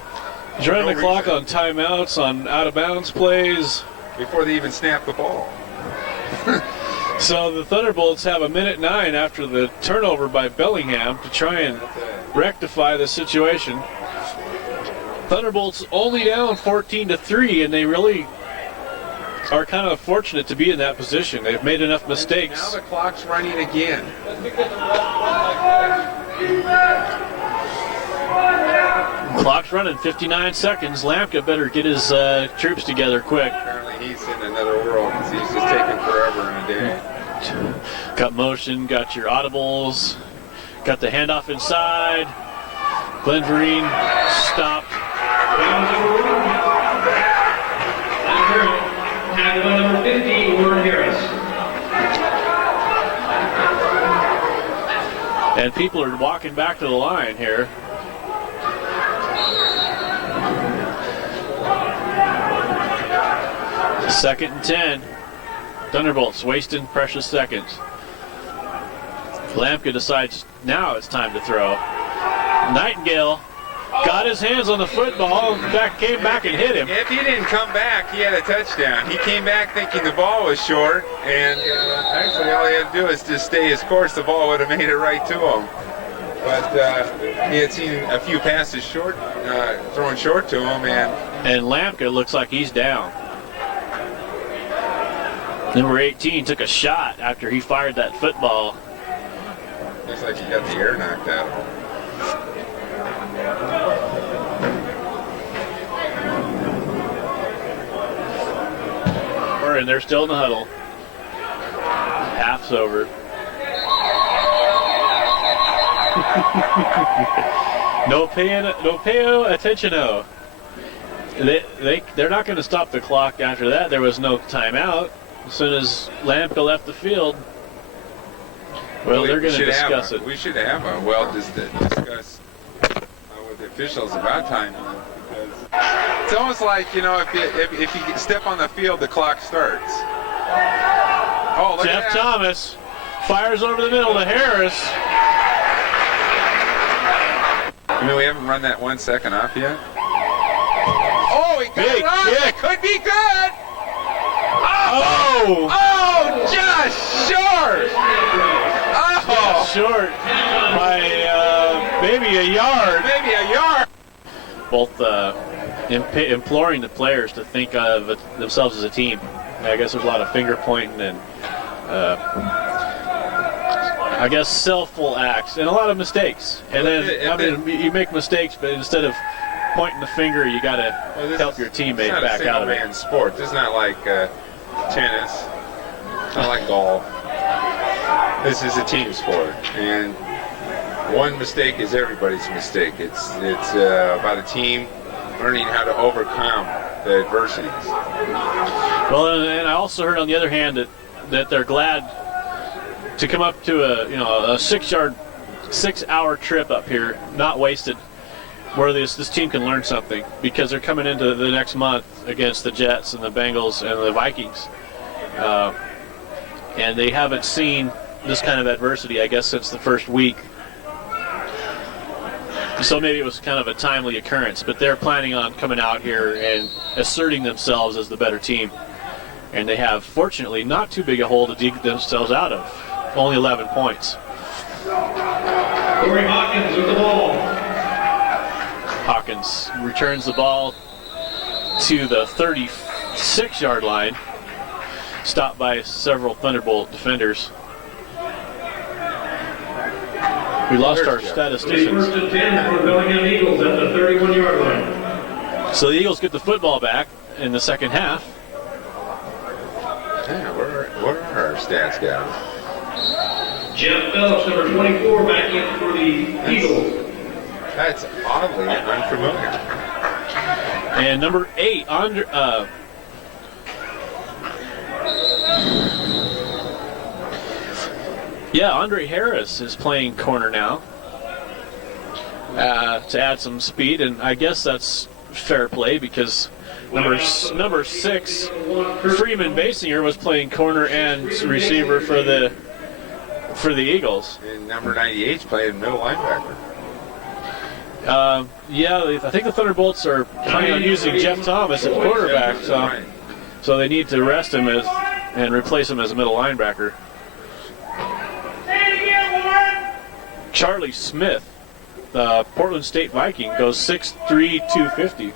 He's running the clock on timeouts, on out-of-bounds plays. Before they even snap the ball. So the Thunderbolts have 1:09 after the turnover by Bellingham to try and rectify the situation. Thunderbolts only down 14-3, and they really are kind of fortunate to be in that position. They've made enough mistakes. Now the clock's running again. Clock's running, 59 seconds. Lampka better get his troops together quick. Apparently he's in another world because he's just taking forever in a day. Got motion, got your audibles, got the handoff inside. Glenn Vereen stopped. Number 50, Warren Harris. And people are walking back to the line here. Second and 10. Thunderbolts wasting precious seconds. Lampka decides now it's time to throw. Nightingale got his hands on the football, in fact came back and hit him. If he didn't come back, he had a touchdown. He came back thinking the ball was short, and actually all he had to do is just stay his course. The ball would have made it right to him. But he had seen a few passes short, thrown short to him, and Lampka looks like he's down. Number 18 took a shot after he fired that football. Looks like he got the air knocked out of him. And they're still in the huddle. Half's over. No pay attention. No. They're not going to stop the clock after that. There was no timeout. As soon as Lampka left the field, well, they're going to discuss it. We should have a discuss with the officials about time. It's almost like, if you step on the field, the clock starts. Oh, look Jeff at that. Thomas fires over the middle to Harris. We haven't run that 1 second off yet. Oh, he got Big it off. kick. It could be good. Oh! Oh, just short. Oh, Short by maybe a yard. maybe a yard. Both imploring the players to think of themselves as a team. I guess there's a lot of finger pointing and I guess selfful acts and a lot of mistakes. And then you make mistakes, but instead of pointing the finger, you got to help your teammate back out of it. It's not a single-man sport. This is not like tennis. It's not like golf. This is a team sport, and one mistake is everybody's mistake. It's about a team learning how to overcome the adversities. Well, and I also heard on the other hand that they're glad to come up to a 6-hour trip up here, not wasted, where this team can learn something, because they're coming into the next month against the Jets and the Bengals and the Vikings, and they haven't seen this kind of adversity, I guess, since the first week. So maybe it was kind of a timely occurrence, but they're planning on coming out here and asserting themselves as the better team. And they have, fortunately, not too big a hole to dig themselves out of. Only 11 points. Corey Hawkins with the ball. Hawkins returns the ball to the 36-yard line, stopped by several Thunderbolt defenders. We lost our statisticians. First and 10 for the Bellingham Eagles at the 31-yard line. So the Eagles get the football back in the second half. Yeah, what are our stats guys? Jeff Phillips, number 24, back in for the Eagles. That's oddly unfamiliar. And number 8, Andre Harris is playing corner now to add some speed, and I guess that's fair play because number 6, Freeman Basinger, was playing corner and receiver for the Eagles. And number 98 playing middle linebacker. I think the Thunderbolts are planning on using Jeff Thomas at quarterback, so they need to rest him and replace him as a middle linebacker. Charlie Smith, the Portland State Viking, goes 6'3", 250.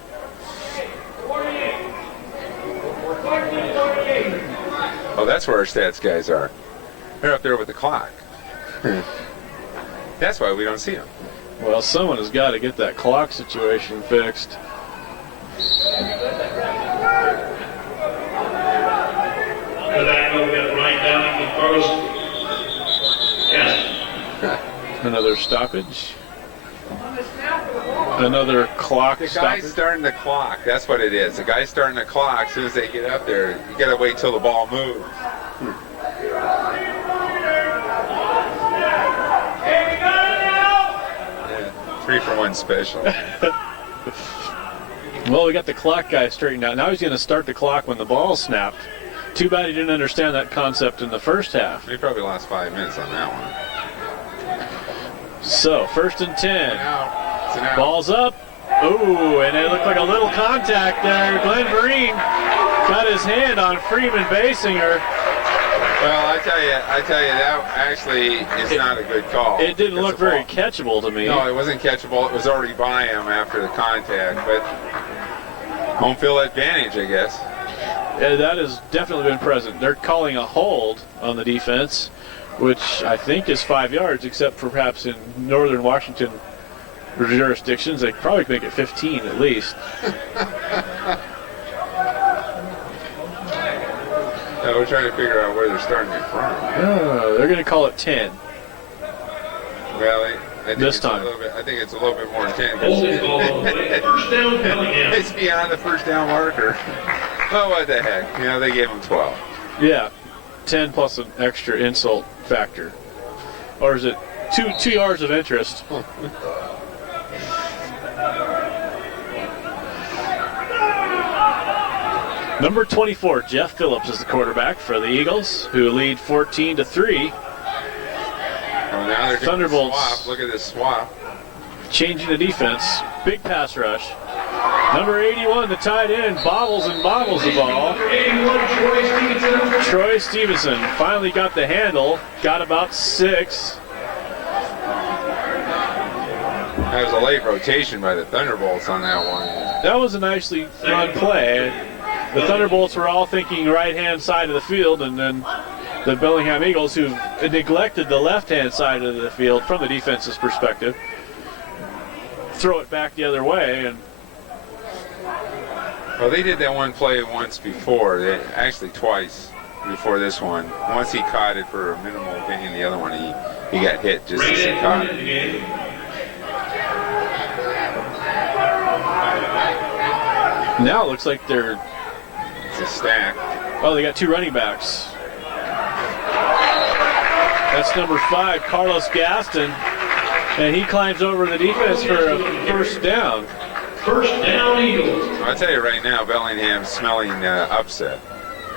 Oh, that's where our stats guys are. They're up there with the clock. That's why we don't see them. Well, someone has got to get that clock situation fixed. Another stoppage. Another clock The stoppage. guy's starting the clock. That's what it is. The guy's starting the clock. As soon as they get up there, you got to wait till the ball moves. 3-for-1 special. Well, we got the clock guy straightened out. Now he's going to start the clock when the ball snapped. Too bad he didn't understand that concept in the first half. We probably lost 5 minutes on that one. So, 1st and 10. It's an out. Ball's up. Ooh, and it looked like a little contact there. Glenn Vereen got his hand on Freeman Basinger. Well, I tell you, that actually is not a good call. It didn't look very catchable to me. No, it wasn't catchable. It was already by him after the contact, but home field advantage, I guess. Yeah, that has definitely been present. They're calling a hold on the defense, which I think is 5 yards, except for perhaps in northern Washington jurisdictions. They probably make it 15 at least. We're trying to figure out where they're starting it from. Oh, they're going to call it 10. Well, I think This it's time. I think it's a little bit more intense. Holding call on the play. First down, Bellingham. It's beyond the first down marker. Well, what the heck? You know, they gave him 12. Yeah, 10 plus an extra insult factor. Or is it 2 yards of interest? Number 24, Jeff Phillips, is the quarterback for the Eagles, who lead 14-3. Well, now they're doing Thunderbolts. the swap. Look at this swap. Changing the defense. Big pass rush. Number 81, the tight end, bobbles the ball. 81, Troy Stevenson. Troy Stevenson finally got the handle, got about 6. That was a late rotation by the Thunderbolts on that one. That was a nicely run play. The Thunderbolts were all thinking right-hand side of the field, and then the Bellingham Eagles, who neglected the left-hand side of the field from the defense's perspective, throw it back the other way. And Well, they did that one play once before. Actually, twice before this one. Once he caught it for a minimal gain. The other one, he got hit just as he caught it. now it looks like they're... It's a stack. Oh, they got 2 running backs. That's number 5, Carlos Gaston, and he climbs over the defense for a first down. First down, Eagles. I'll tell you right now, Bellingham's smelling upset.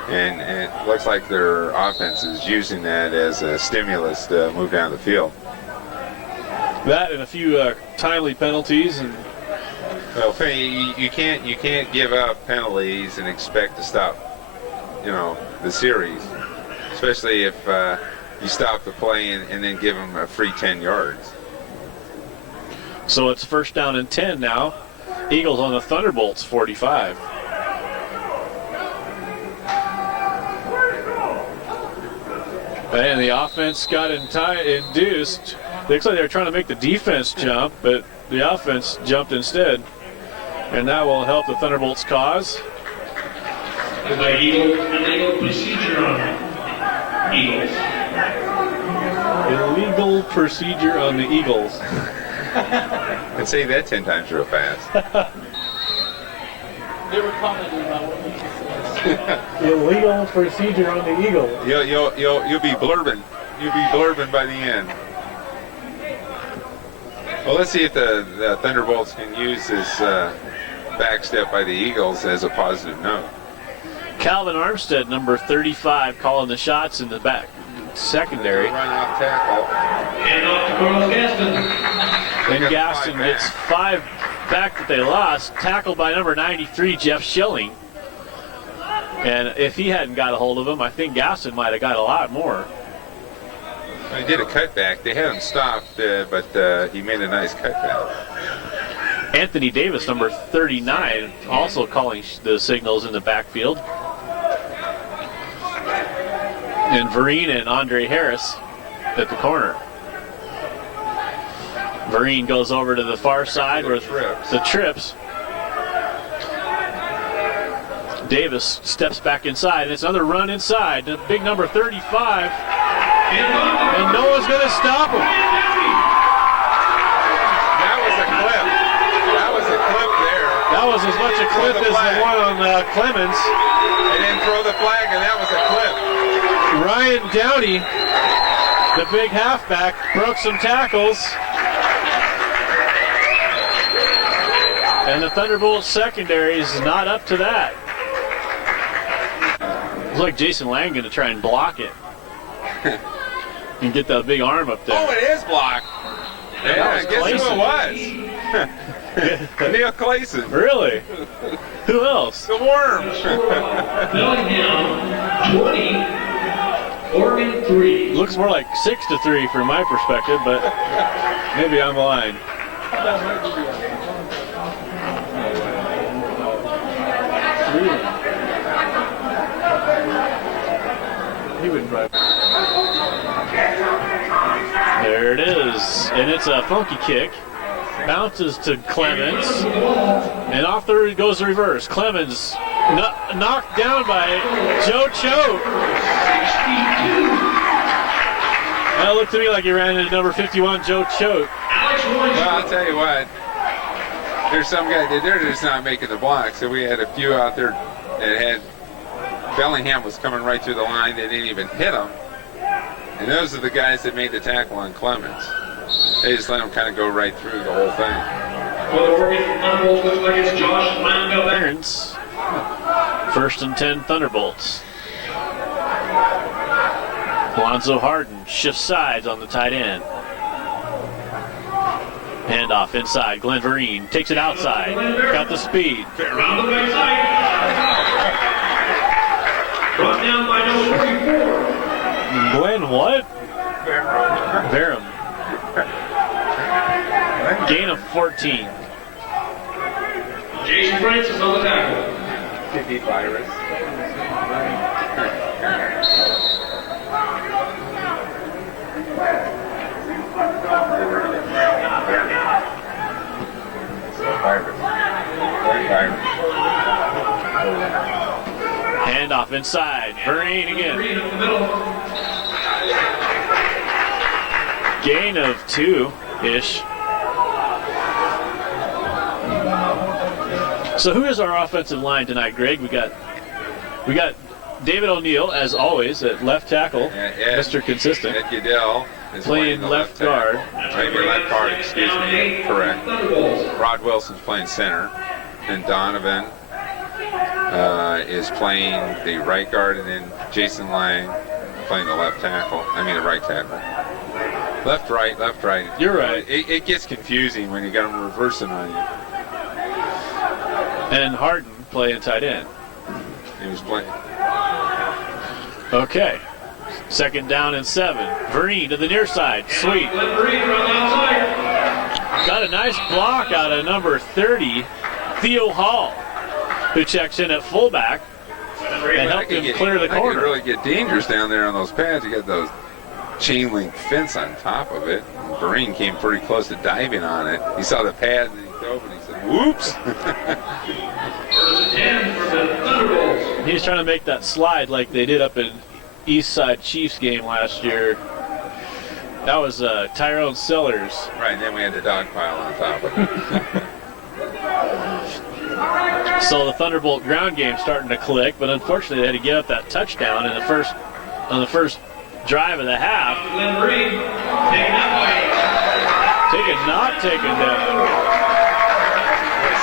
And it looks like their offense is using that as a stimulus to move down the field. That and a few timely penalties. And Well, you can't give up penalties and expect to stop, the series, especially if you stop the play and then give them a free 10 yards. so it's first down and 10 now. Eagles on the Thunderbolts 45. And the offense got induced. Looks like they were trying to make the defense jump, but the offense jumped instead. And that will help the Thunderbolts' cause. Illegal procedure on Eagles. Illegal procedure on the Eagles. And say that 10 times real fast. They were commenting about what he says. Illegal procedure on the Eagles. You'll be blurbing. You'll be blurbing by the end. Well, let's see if the Thunderbolts can use this backstep by the Eagles as a positive note. Calvin Armstead, number 35, calling the shots in the back secondary. Run off tackle. And off to Carlos Gaston. And Gaston gets 5 back that they lost. Tackled by number 93, Jeff Schilling. And if he hadn't got a hold of him, I think Gaston might have got a lot more. He did a cutback. They had him stopped, but he made a nice cutback. Anthony Davis, number 39, also calling the signals in the backfield. And Vereen and Andre Harris at the corner. Vereen goes over to the far side with the trips. Davis steps back inside, and it's another run inside. The big number 35. And no one's going to stop him. That was a clip. That was a clip there. That was as much a clip as the one on Clemens. They didn't throw the flag, and that was a clip. Ryan Downey, the big halfback, broke some tackles. And the Thunderbolts secondary is not up to that. Looks like Jason Lang going to try and block it. And get that big arm up there. Oh, it is blocked. Yeah, guess who it was? Neil Clayson. Really? Who else? The Worm. Bellingham 20, Oregon 3. Looks more like 6-3 from my perspective, but maybe I'm lying. He wouldn't drive. There it is, and it's a funky kick. Bounces to Clemens, and off there goes the reverse. Clemens knocked down by Joe Choate. That looked to me like he ran into number 51, Joe Choate. Well, I'll tell you what. There's some guys that they're just not making the block. So we had a few out there that had Bellingham was coming right through the line. They didn't even hit him. And those are the guys that made the tackle on Clemens. They just let him kind of go right through the whole thing. Well, the Oregon Thunderbolts looks like it's Josh Langell. Aaron's 1st and 10 Thunderbolts. Alonzo Harden shifts sides on the tight end. Handoff inside. Glenn Vereen takes it outside. Got the speed. Around the backside. Brought down by number 44. Glenn what? Verum. Gain of 14. Jason Francis on the tackle. Virus. Handoff inside. Vereen again. Green up the middle. Gain of 2-ish. So who is our offensive line tonight, Greg? We got David O'Neill, as always, at left tackle, Mr. Consistent. Ed Goodell is playing left guard. Maybe left guard, excuse me. Correct. Rod Wilson's playing center. And Donovan is playing the right guard, and then Jason Lang playing the left tackle. I mean the right tackle. Left, right, left, right. You're right. It gets confusing when you got them reversing on you. And Harden playing tight end. He was playing. Okay. 2nd down and 7. Vereen to the near side. Sweet. Glenn Vereen around the outside. Got a nice block out of number 30, Theo Hall, who checks in at fullback and helped him clear the That could corner. really get dangerous down there on those pads. You got those chain link fence on top of it. Vereen came pretty close to diving on it. He saw the pad and he dove and he said, whoops. 1st and 10 for the Thunderbolts. He was trying to make that slide like they did up in East Side Chiefs game last year. That was Tyrone Sellers. Right, and then we had the dog pile on top of it. So the Thunderbolt ground game starting to click, but unfortunately they had to give up that touchdown on the first drive of the half. Glenn Vereen taking that Not taken down.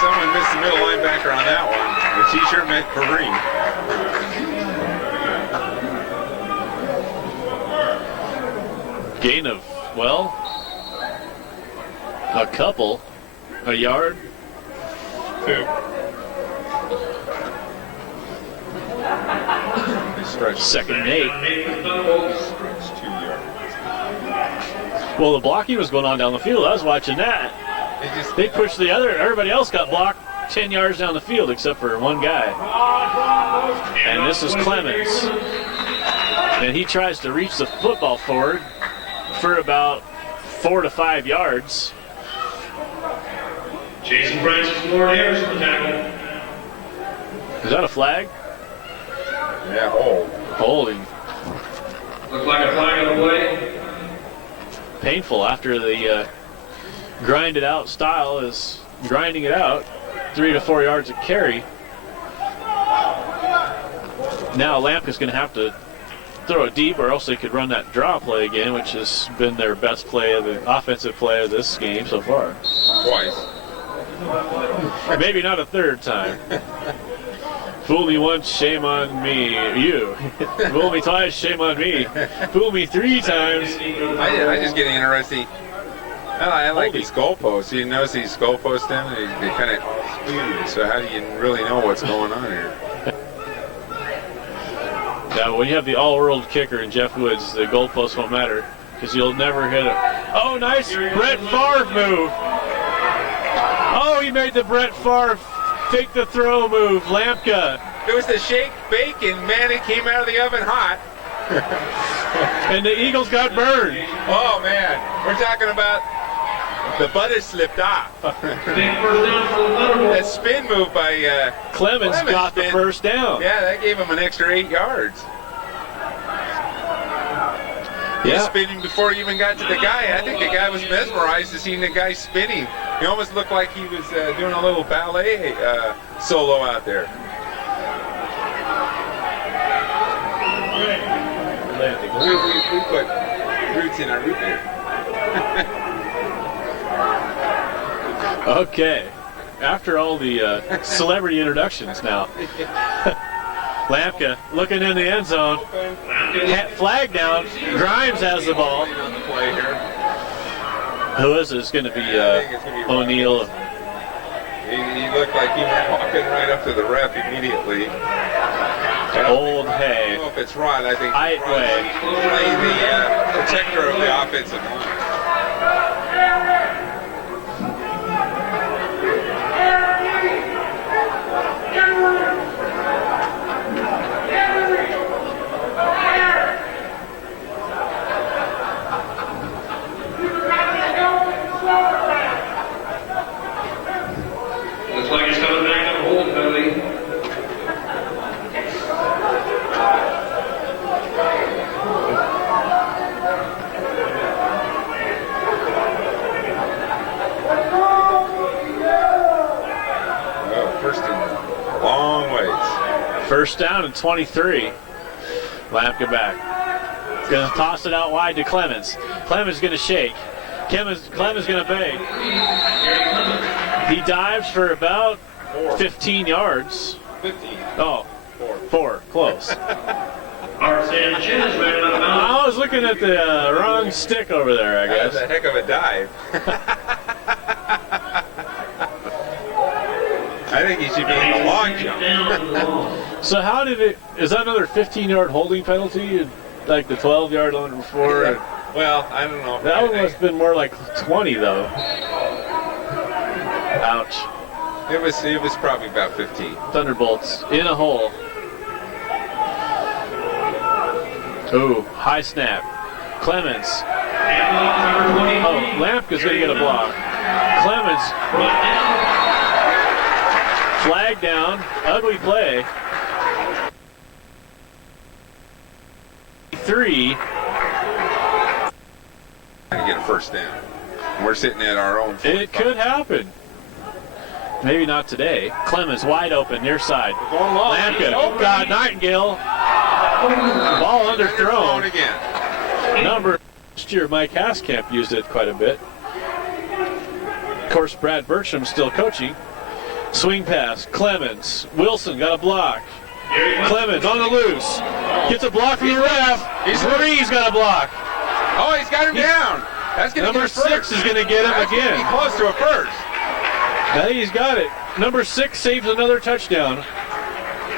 Someone missed the middle linebacker on that one. The t-shirt meant Kareem. Gain of, well, a couple, a yard. 2. Second and 8. Stretch 2 yards. Well, the blocking was going on down the field. I was watching that. They pushed the other. Everybody else got blocked 10 yards down the field except for one guy. And this is Clemens. And he tries to reach the football forward for about 4 to 5 yards. Jason Francis and Lauren Harris on the tackle. Is that a flag? Yeah, hold. Holding. Looks like a flag on the play. Painful after the grinded out style is grinding it out. 3 to 4 yards a carry. Now Lamp is going to have to throw it deep, or else they could run that draw play again, which has been their best play of the offensive play of this game so far. Twice. Maybe not a third time. Fool me once, shame on me. You. Fool me twice, shame on me. Fool me 3 times. I just get interesting. I like these goalposts. You notice these goalposts down? They kind of skewed. So how do you really know what's going on here? Now, when you have the all-world kicker in Jeff Woods, the goalposts won't matter because you'll never hit it. Oh, nice Brett Favre move. Oh, he made the Brett Favre fake the throw move. Lampka. It was the shake bacon. Man, it came out of the oven hot. And the Eagles got burned. Oh, man. We're talking about the butter slipped off. That spin move by Clemens got the first down. Yeah, that gave him an extra 8 yards. He was spinning before he even got to the guy. I think the guy was mesmerized to seeing the guy spinning. He almost looked like he was doing a little ballet solo out there. We put roots in our root beer. Okay. After all the celebrity introductions now. Lampka looking in the end zone. Flag down. Grimes has the ball. Who is it? It's going to be O'Neal. He looked like he was walking right up to the ref immediately. Old I Hay. don't know if it's Rod. I think Way. playing the protector of the offensive line. Looks like it's coming back on hold penalty. First and long ways. First down and 23. Lampka back. Going to toss it out wide to Clemens. Clemens going to shake. Clemens going to bang. He dives for about 15 yards. 15. Oh, 4. Close. Art Sanchez ran out of bounds. I was looking at the wrong stick over there, I That was guess. a heck of a dive. I think he should be in the long jump. So how did it, is that another 15-yard holding penalty? Like the 12-yard one before? Well, I don't know. That one must have been more like 20, though. Ouch. It was probably about 15. Thunderbolts in a hole. Ooh, high snap. Clemens. Oh, Lampka's going to get a block. Clemens. Flag down. Ugly play. 3. To get a first down. We're sitting at our own 45. It could happen. Maybe not today. Clemens wide open, near side. Going long. Lampka. Oh, God, Nightingale. Ball underthrown. Again. Last year, Mike Haskamp used it quite a bit. Of course, Brad Bertram's still coaching. Swing pass. Clemens. Wilson got a block. Clemens on the loose. Gets a block from the ref. Marie's got a block. Oh, he's got him down. That's going to Number 6 is going to get him That's again. Be close to a first. I think he's got it. Number 6 saves another touchdown.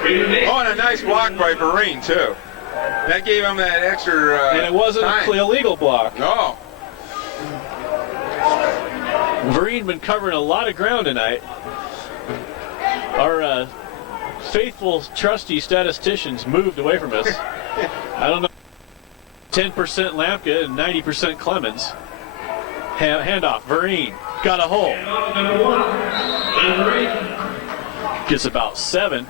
Oh, and a nice block by Vereen, too. That gave him that extra And it wasn't time. an illegal block. No. Vereen been covering a lot of ground tonight. Our faithful, trusty statisticians moved away from us. I don't know. 10% Lampka and 90% Clemens. Handoff. Vereen got a hole. Gets about 7.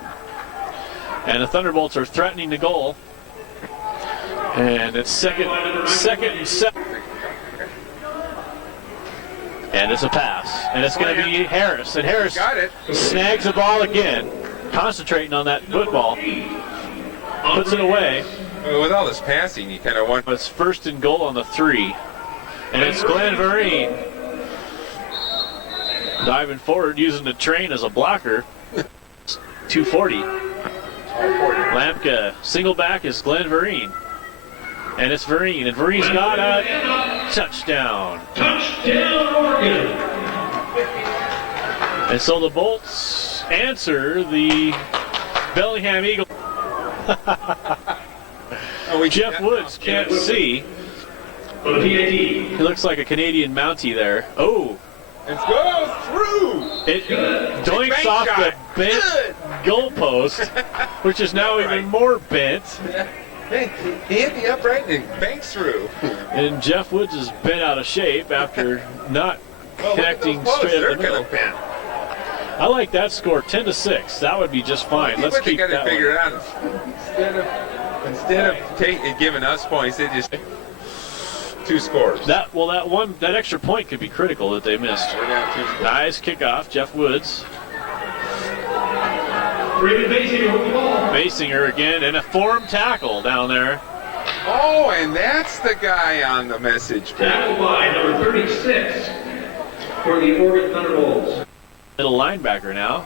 And the Thunderbolts are threatening the goal. And it's second and 7. And it's a pass. And it's going to be Harris. And Harris Got it. snags the ball again. Concentrating on that football. Puts it away. Well, with all this passing, you kind of want. It's first and goal on the 3. And it's Glenn Vereen. Diving forward, using the train as a blocker. 240. Lampka, single back is Glenn Vereen. And it's Vereen, and Vereen's got a touchdown. Touchdown, Oregon. And so the Bolts answer the Bellingham Eagles. Jeff Woods can't see. For the PAT. He looks like a Canadian Mountie there. Oh. It goes through. It doinks bank off shot. the bent goalpost, which is now even more bent. Hey, he hit the upright and it banks through. And Jeff Woods is bent out of shape after not connecting Look at those straight posts. up the They're middle. kind of bent. I like that score, 10-6. That would be just fine. Let's keep got to that figure one. it out. Instead of giving us points, they just 2 scores. That extra point could be critical that they missed. We're down 2 scores. Nice kickoff, Jeff Woods. Raven Basinger with the ball. Basinger again, and a form tackle down there. Oh, and that's the guy on the message board. Tackled by number 36 for the Oregon Thunderbolts. Middle linebacker now.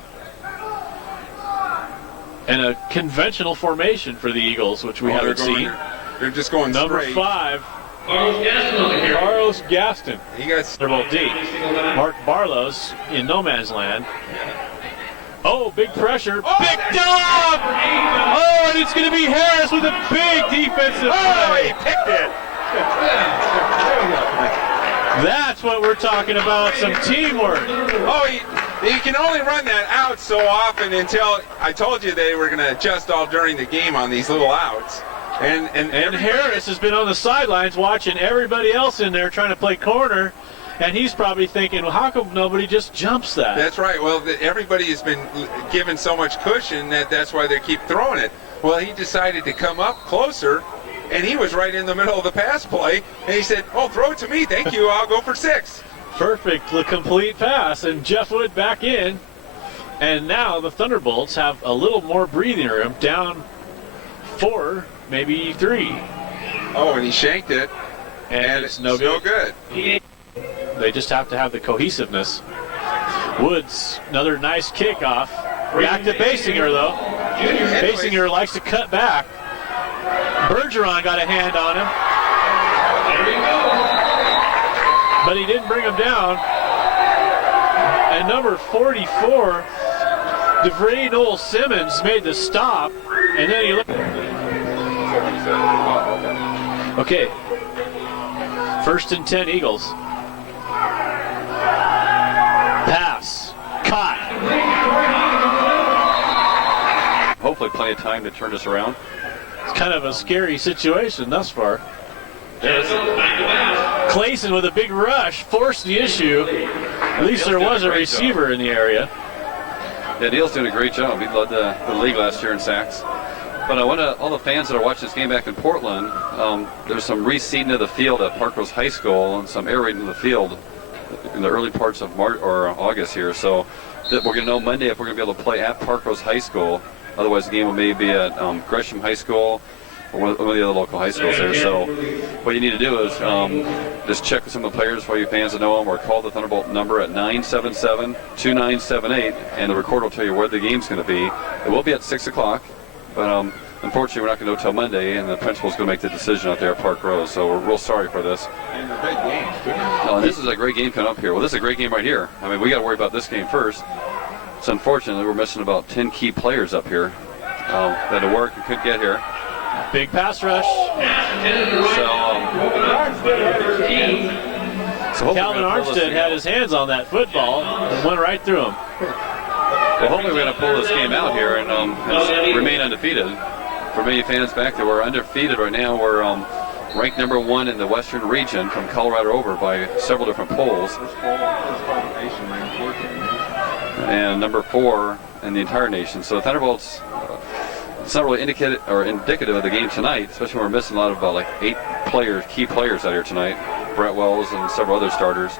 And a conventional formation for the Eagles, which we haven't seen. They're just going Number straight. 5, Carlos Gaston on the carry. Carlos Gaston. He got Thunderbolt D. Mark Barlow's in no man's land. Oh, big pressure. Picked up! Oh, and it's going to be Harris with a big defensive play. he picked it. That's what we're talking about, some teamwork. Oh, you can only run that out so often until I told you they were going to adjust all during the game on these little outs. And Harris has been on the sidelines watching everybody else in there trying to play corner, and he's probably thinking, well, how come nobody just jumps that? That's right. Well, everybody has been given so much cushion that's why they keep throwing it. Well, he decided to come up closer, and he was right in the middle of the pass play, and he said, oh, throw it to me. Thank you. I'll go for 6. Perfect, complete pass, and Jeff Wood back in. And now the Thunderbolts have a little more breathing room, down 4, maybe 3. Oh, and he shanked it, And it's no still good. good. They just have to have the cohesiveness. Woods, another nice kickoff. Back to Basinger, though. Basinger likes to cut back. Bergeron got a hand on him. There you go. But he didn't bring him down. And number 44, DeVray Noel Simmons made the stop. And then he looked. Okay. 1st and 10 Eagles. Pass. Caught. Hopefully plenty of time to turn this around. It's kind of a scary situation thus far. Back to pass. Clayson with a big rush forced the issue. At least there was a receiver in the area. Yeah, Neil's doing a great job. He led the league last year in sacks. But I want all the fans that are watching this game back in Portland, there's some reseeding of the field at Parkrose High School and some air raiding of the field in the early parts of March or August here. So that we're going to know Monday if we're going to be able to play at Parkrose High School. Otherwise, the game will maybe be at Gresham High School or one of the other local high schools there. So what you need to do is just check with some of the players for you fans to know them, or call the Thunderbolt number at 977-2978, and the recorder will tell you where the game's going to be. It will be at 6 o'clock, but unfortunately we're not going to know till Monday, and the principal's going to make the decision out there at Park Rose. So we're real sorry for this. And a big game. And this is a great game coming up here. Well, this is a great game right here. I mean, we got to worry about this game first. It's unfortunate we're missing about 10 key players up here that had work and couldn't get here. Big pass rush. So hopefully Calvin we're gonna pull this Armstead had his hands on that football and went right through him. Well, hopefully we're going to pull this game out here and remain undefeated. For many fans back there, we're undefeated right now. We're ranked number 1 in the Western region from Colorado over by several different polls. And number 4 in the entire nation. So the Thunderbolts, it's not really indicated or indicative of the game tonight, especially when we're missing a lot of like 8 players, key players out here tonight. Brett Wells and several other starters.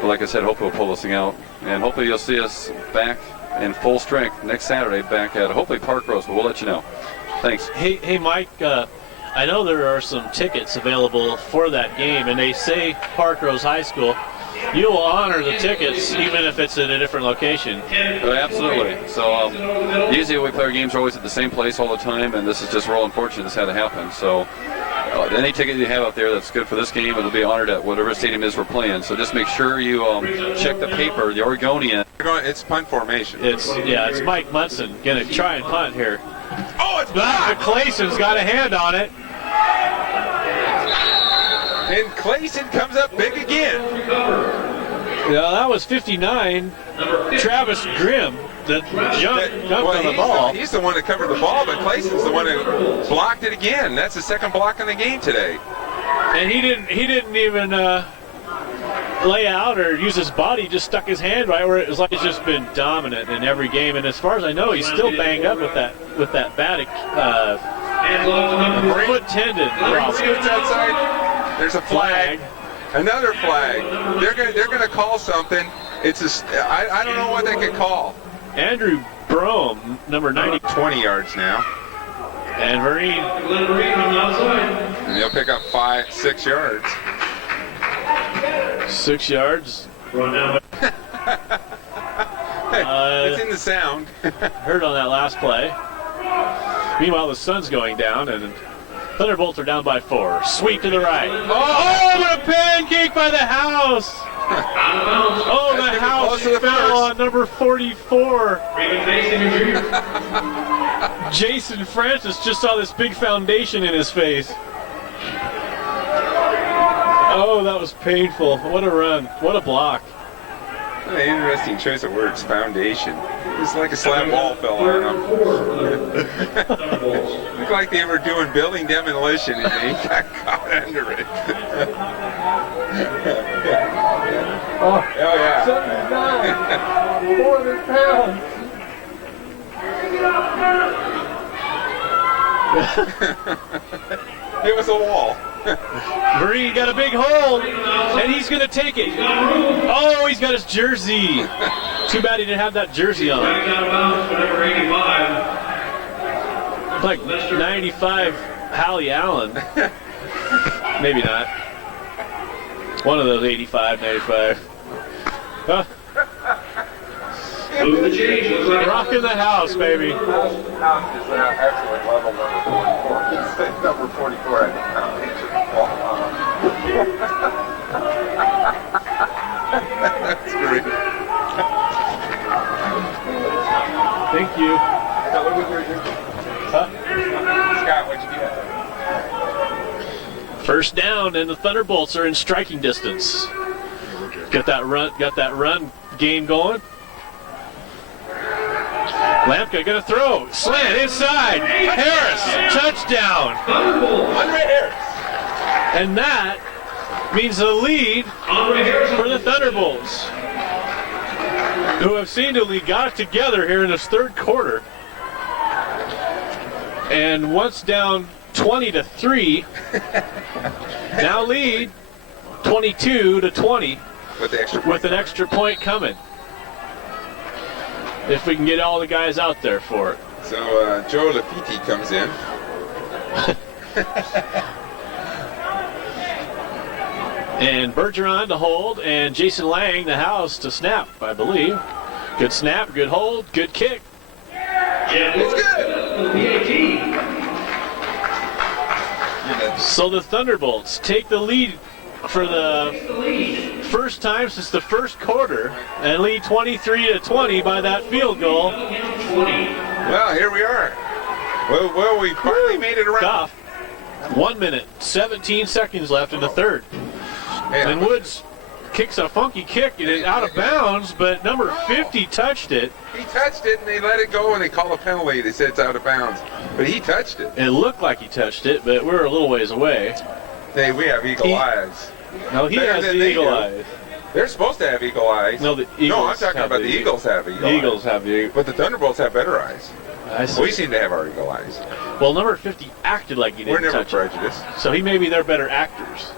But like I said, hopefully we'll pull this thing out. And hopefully you'll see us back in full strength next Saturday back at hopefully Park Rose, but we'll let you know. Thanks. Hey Mike, I know there are some tickets available for that game, and they say Park Rose High School. you will honor the tickets even if it's in a different location. Oh, absolutely. So usually we play our games are always at the same place all the time, and this is just real unfortunate this had to happen. So any ticket you have out there that's good for this game, it'll be honored at whatever stadium it is we're playing. So just make sure you check the paper, the Oregonian. It's punt formation. It's Mike Munson gonna try and punt here. Oh, it's But Clayson's got a hand on it. And Clayson comes up big again. Yeah, that was 59. Travis Grimm that jumped on the ball. He's the one that covered the ball, but Clayson's the one who blocked it again. That's the second block in the game today. And he didn't even lay out or use his body. He just stuck his hand right where it was like he's just been dominant in every game. And as far as I know, he's still banged up with that bad foot tendon problem. Scoots outside. There's a flag. Another flag. They're gonna call something. I don't know what they could call. Andrew Brome, number 90. 20 yards now. And Marine. And he'll pick up 6 yards. 6 yards. It's in the sound. Heard on that last play. Meanwhile, the sun's going down, and Thunderbolts are down by 4. Sweep to the right. Oh, what a pancake by the house! Oh, the house fell on number 44. Jason Francis just saw this big foundation in his face. Oh, that was painful. What a run. What a block. What an interesting choice of words, foundation. It's like a slab wall fell on them. Looked like they were doing building demolition and they got caught under it. Oh yeah. 79, 400 pounds. It was a wall. Marine got a big hole, and he's going to take it. Oh, he's got his jersey. Too bad he didn't have that jersey on. Like 95 Hallie Allen. Maybe not. One of those 85, 95. Huh? Rocking the house, baby. The house is actually level number 44. It's number 44 at the foundation. That's great. Thank you. Huh? Scott, what'd you get? First down, and the Thunderbolts are in striking distance. Got that run game going. Lampka gonna throw. Slant inside. Harris, touchdown. Andre Harris. And that means a lead for the Thunderbolts, who have seemingly got it together here in this third quarter. And once down 20-3, now lead 22-20 with an extra point coming. If we can get all the guys out there for it. So Joe Lafiti comes in. And Bergeron to hold, and Jason Lang, the house, to snap, I believe. Good snap, good hold, good kick. It's good. So the Thunderbolts take the lead for the first time since the first quarter and lead 23-20 by that field goal. Well, here we are. Well, we finally made it around. Goff, 1 minute, 17 seconds left in the third. Yeah. And Woods kicks a funky kick and it's out of bounds, but number 50 touched it. He touched it and they let it go and they call a penalty. They said it's out of bounds. But he touched it. It looked like he touched it, but we're a little ways away. Hey, we have eagle eyes. No, he Better has the than they eagle do. eyes. They're supposed to have eagle eyes. No, the Eagles. No, I'm talking about the Eagles have eagle eyes. The Eagles have the. But the Thunderbolts have better eyes. I see. We seem to have our eagle eyes. Well, number 50 acted like he We're didn't never touch it. prejudiced. So he maybe they're better actors.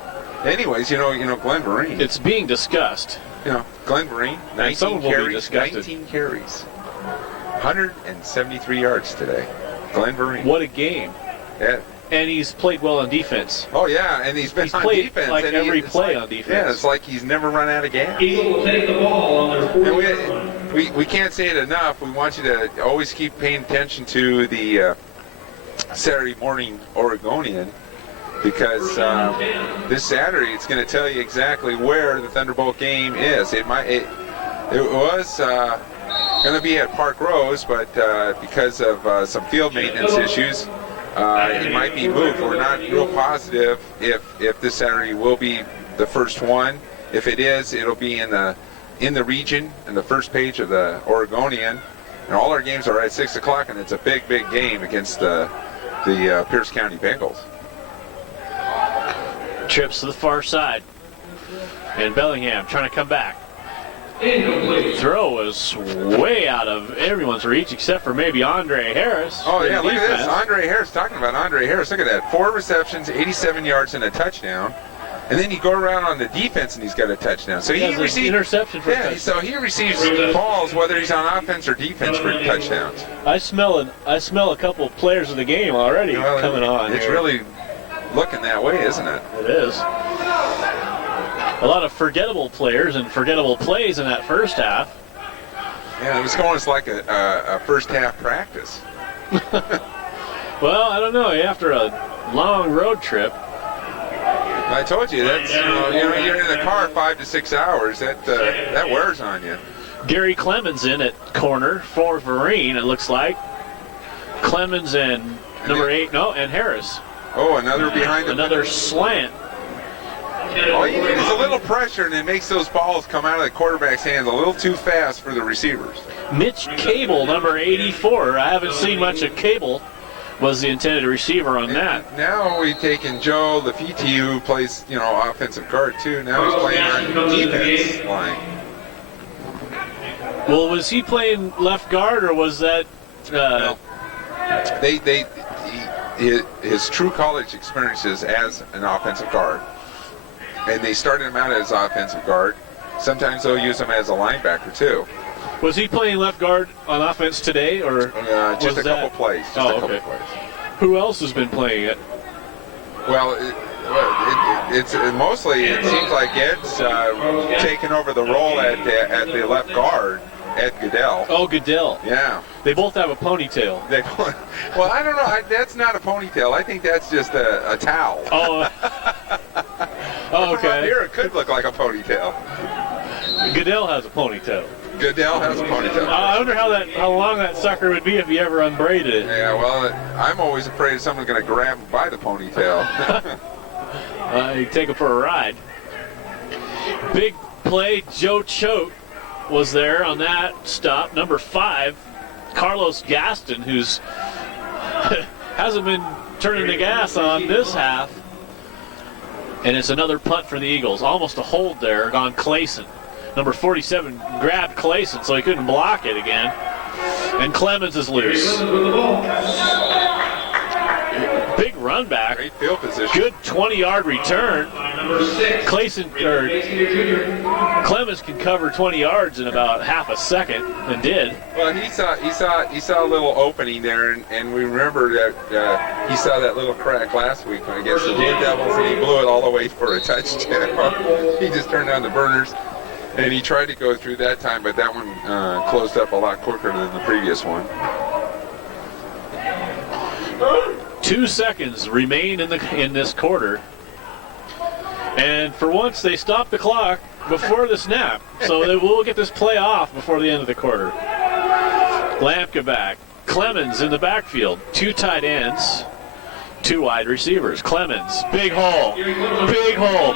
Anyways, you know, Glenn Vereen. It's being discussed. Glenn Vereen, And someone 19 will be carries, disgusted. 19 carries, 173 yards today. Glenn Vereen. What a game. Yeah, and he's played well on defense. Oh yeah, and he's He's on played defense. like and every it's play like- on defense. Yeah, it's like he's never run out of gas. Eagle will take the ball on their 40 And we can't say it enough. We want you to always keep paying attention to the Saturday morning Oregonian, because this Saturday it's going to tell you exactly where the Thunderbolt game is. It was going to be at Park Rose, but because of some field maintenance issues, it might be moved. We're not real positive if this Saturday will be the first one. If it is, it'll be in the region, in the first page of the Oregonian. And all our games are at 6 o'clock, and it's a big game against the Pierce County Bengals. Trips to the far side. And Bellingham trying to come back. incomplete. Throw was way out of everyone's reach except for maybe Andre Harris. Oh, yeah, in look at this. defense. Andre Harris, talking about Andre Harris. Look at that. 4 receptions, 87 yards, and a touchdown. And then you go around on the defense, and he's got a touchdown. So He he has an receives interception for a Yeah, touchdown. so he receives balls whether he's on offense or defense for touchdowns. I smell a couple of players of the game already Well, coming on. It's here. really looking that way, isn't it? It is. A lot of forgettable players and forgettable plays in that first half. Yeah, it was going like a first half practice. Well, I don't know. After a long road trip, I told you that's you're in the car 5 to 6 hours. That wears on you. Gary Clemens in at corner for Vereen, it looks like. Clemens and number 8, and Harris. Oh, another behind the. Another slant. All you need is a little pressure, and it makes those balls come out of the quarterback's hands a little too fast for the receivers. Mitch Cable, number 84. I haven't seen much of Cable. Was the intended receiver on that. And now we've taken Joe Lafitte, who plays, offensive guard too. Now he's playing on defense line. Well, was he playing left guard or was that? His true college experiences as an offensive guard, and they started him out as offensive guard. Sometimes they'll use him as a linebacker too. Was he playing left guard on offense today, or Just was a couple plays. okay. Who else has been playing it? Well, it's mostly, it seems like Ed's taken over the role at the left guard, Ed Goodell. Oh, Goodell. Yeah. They both have a ponytail. Well, I don't know. That's not a ponytail. I think that's just a towel. Oh. Oh, okay. Here it could look like a ponytail. Goodell has a ponytail. Goodell has a ponytail. I wonder how long that sucker would be if he ever unbraided it. Yeah, well, I'm always afraid someone's going to grab him by the ponytail. You take him for a ride. Big play. Joe Choate was there on that stop. Number 5, Carlos Gaston, who's hasn't been turning the gas on this half. And it's another punt for the Eagles. Almost a hold there on Clayson. Number 47 grabbed Clayson, so he couldn't block it again. And Clemens is loose. Big run back. Great field position. Good 20-yard return. Number 6. Clemens can cover 20 yards in about half a second, and did. Well, he saw a little opening there, and we remember that he saw that little crack last week against the Blue Devils, and he blew it all the way for a touchdown. He just turned on the burners, and he tried to go through that time, but that one closed up a lot quicker than the previous one. 2 seconds remain in this quarter. And for once, they stopped the clock before the snap. So we'll get this play off before the end of the quarter. Lampka back. Clemens in the backfield. 2 tight ends. 2 wide receivers. Clemens, big hole,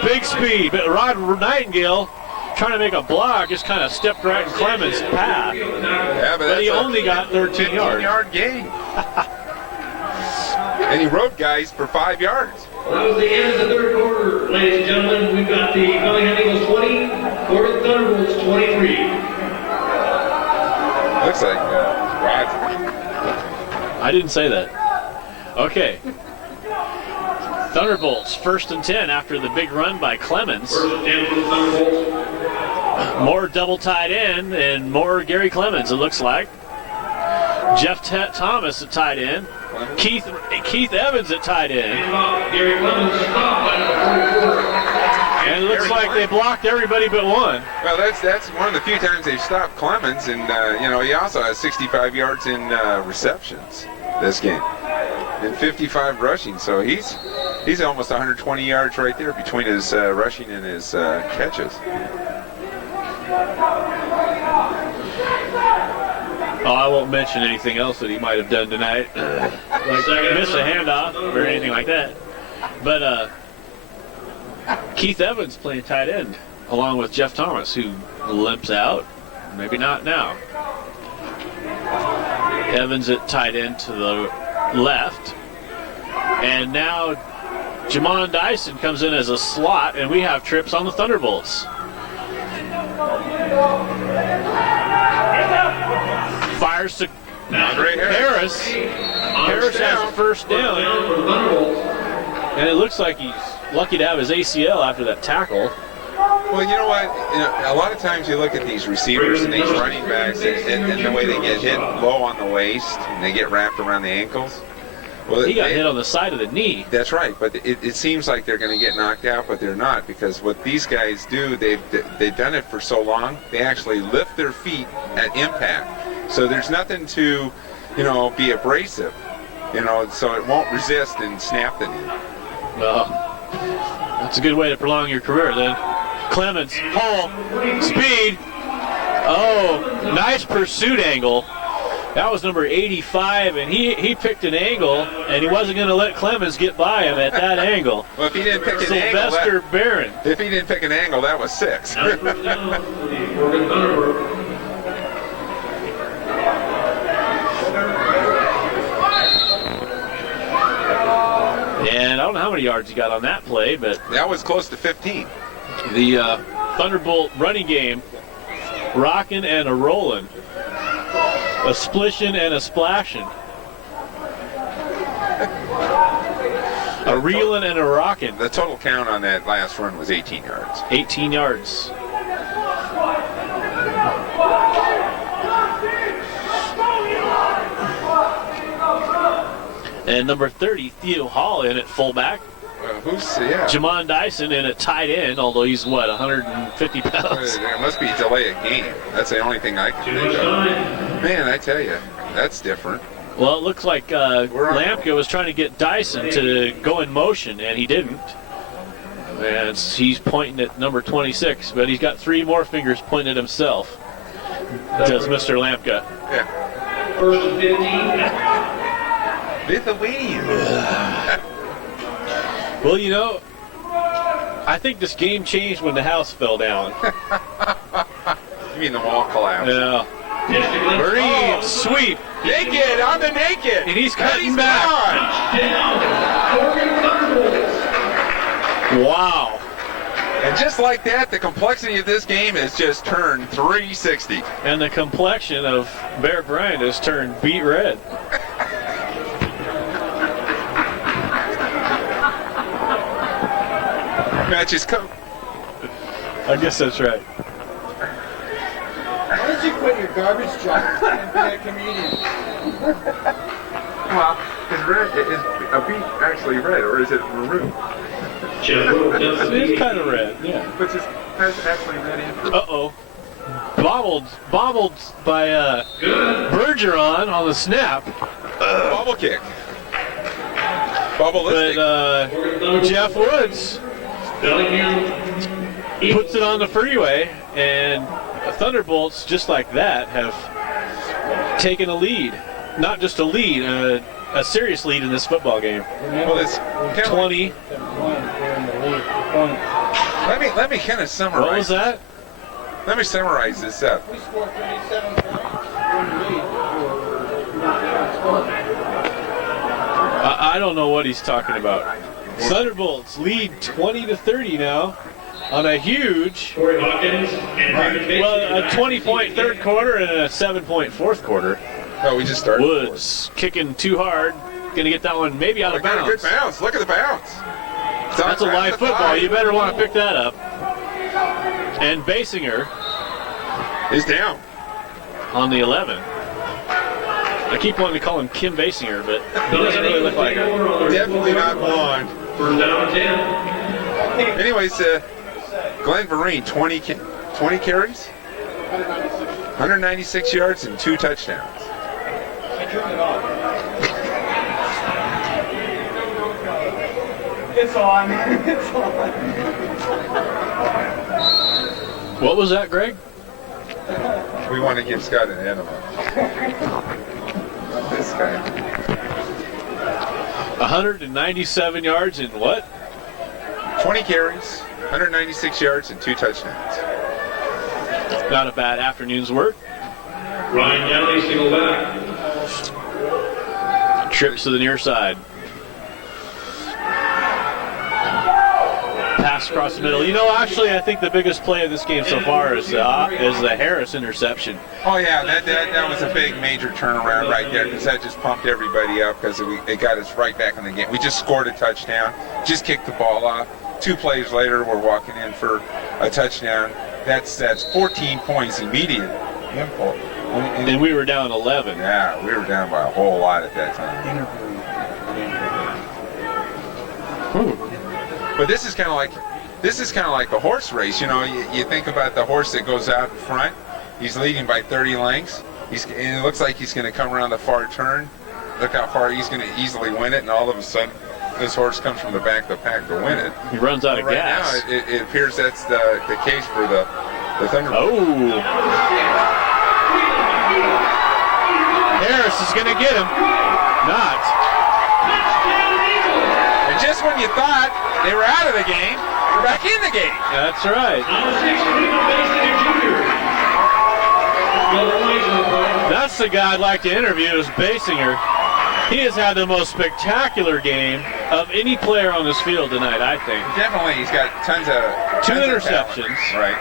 big speed. But Rod Nightingale, trying to make a block, just kind of stepped right in Clemens' path. Yeah, But he only got 13 yards. 15-yard gain. And he rode guys for 5 yards. Well, that was the end of the third quarter, ladies and gentlemen. We've got the Bellingham Eagles 20, Florida Thunderbolts 23. Looks like Rod's. I didn't say that. Okay. Thunderbolts, 1st and 10 after the big run by Clemens. First and 10 for the Thunderbolts. More double tight end and more Gary Clemens, it looks like. Jeff Thomas at tight end. Keith Evans at tight end. Gary Clemens stopped by number 44. And it looks like they blocked everybody but one. Well, that's one of the few times they've stopped Clemens, and he also has 65 yards in receptions this game, and 55 rushing. So he's almost 120 yards right there between his rushing and his catches. Oh, I won't mention anything else that he might have done tonight, like miss a handoff or anything like that. But Keith Evans playing tight end along with Jeff Thomas, who limps out. Maybe not now. Evans at tight end to the left. And now Jamon Dyson comes in as a slot, and we have trips on the Thunderbolts. Fires to Harris. Harris has the first down. And it looks like he's lucky to have his ACL after that tackle. Well, you know what? A lot of times you look at these receivers and these running backs and the way they get hit low on the waist and they get wrapped around the ankles. Well, he got hit on the side of the knee. That's right, but it seems like they're going to get knocked out, but they're not, because what these guys do, they've done it for so long, they actually lift their feet at impact. So there's nothing to, be abrasive, so it won't resist and snap the knee. Well, that's a good way to prolong your career then. Clemens, pull, speed. Oh, nice pursuit angle. That was number 85, and he picked an angle, and he wasn't going to let Clemens get by him at that angle. Well, if he didn't pick an angle, Sylvester Barron. If he didn't pick an angle, that was 6. And I don't know how many yards he got on that play, but that was close to 15. The Thunderbolt running game, rocking and a rolling, a splishin' and a splashin', a reelin' and a rockin'. The total count on that last run was 18 yards. 18 yards. And number 30, Theo Hall in at fullback. Jamon Dyson in at tight end, although he's, 150 pounds? There must be a delay of game. That's the only thing I can think of. Man, I tell you, that's different. Well, it looks like Lampka was trying to get Dyson to go in motion, and he didn't. And he's pointing at number 26, but he's got 3 more fingers pointing at himself. Does Mr. Lampka. Yeah. First and 15. Well, I think this game changed when the house fell down. You mean the wall collapsed? Yeah. Marine sweep. Naked on the naked. And he's cutting back. Wow. And just like that, the complexity of this game has just turned 360. And the complexion of Bear Bryant has turned beet red. Matches coat. I guess that's right. Why don't you quit your garbage job and be a comedian? Well, is a beet actually red, or is it maroon? It's kind of red, yeah. Which has actually red in. Uh-oh. Bobbled by Bergeron on the snap. Bobble kick. Bobbleistic. But Jeff Woods puts it on the freeway, and Thunderbolts, just like that, have taken a lead. Not just a lead, a serious lead in this football game. Well, it's 20. Let me kind of summarize. What was that? Let me summarize this up. We scored 37 points. I don't know what he's talking about. Thunderbolts lead 20-30 now on a huge, Corey Hawkins and a 20-point third quarter and a 7-point fourth quarter. Oh, we just started. Woods kicking too hard, gonna get that one maybe out of Got a bounds. good bounce. Look at the bounce. That's a live football. You better want to pick that up. And Basinger is down on the 11. I keep wanting to call him Kim Basinger, but he doesn't really look like her. Definitely not blonde. First down 10. Anyways, Glenn Vereen, 20 carries, 196 yards, and 2 touchdowns. It's on. It's on. What was that, Greg? We want to give Scott an animal. This guy. 197 yards and what? 20 carries, 196 yards, and 2 touchdowns. Not a bad afternoon's work. Ryan Downey, single back. Trips to the near side. Pass across the middle. You know, actually, I think the biggest play of this game so far is the Harris interception. Oh yeah, that was a big major turnaround right there because that just pumped everybody up because it got us right back in the game. We just scored a touchdown, just kicked the ball off. 2 plays later, we're walking in for a touchdown. That's 14 points immediate. And we were down 11. Yeah, we were down by a whole lot at that time. But this is kind of like the horse race. You know, you think about the horse that goes out in front. He's leading by 30 lengths. And it looks like he's going to come around the far turn. Look how far he's going to easily win it, and all of a sudden, this horse comes from the back of the pack to win it. He runs out of right gas. Now, it appears that's the case for the Thunderbolts. Oh! Harris is going to get him. Not. And just when you thought they were out of the game, they're back in the game. That's right. That's the guy I'd like to interview is Basinger. He has had the most spectacular game of any player on this field tonight, I think. Definitely, he's got tons of 2 interceptions. Right.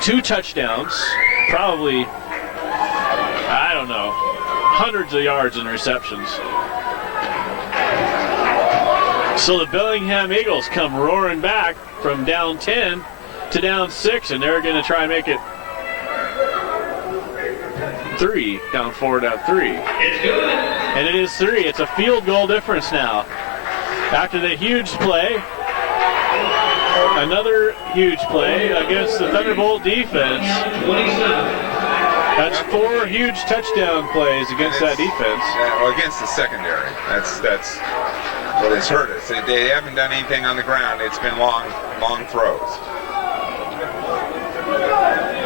2 touchdowns. Probably, I don't know, hundreds of yards in receptions. So the Bellingham Eagles come roaring back from down 10 to down 6, and they're going to try and make it 3, down 4, down 3. It's good. And it is 3. It's a field goal difference now. After the huge play, another huge play against the Thunderbolt defense. 27. That's 4 huge touchdown plays against that defense. Well, against the secondary. That's what has hurt us. They haven't done anything on the ground. It's been long throws.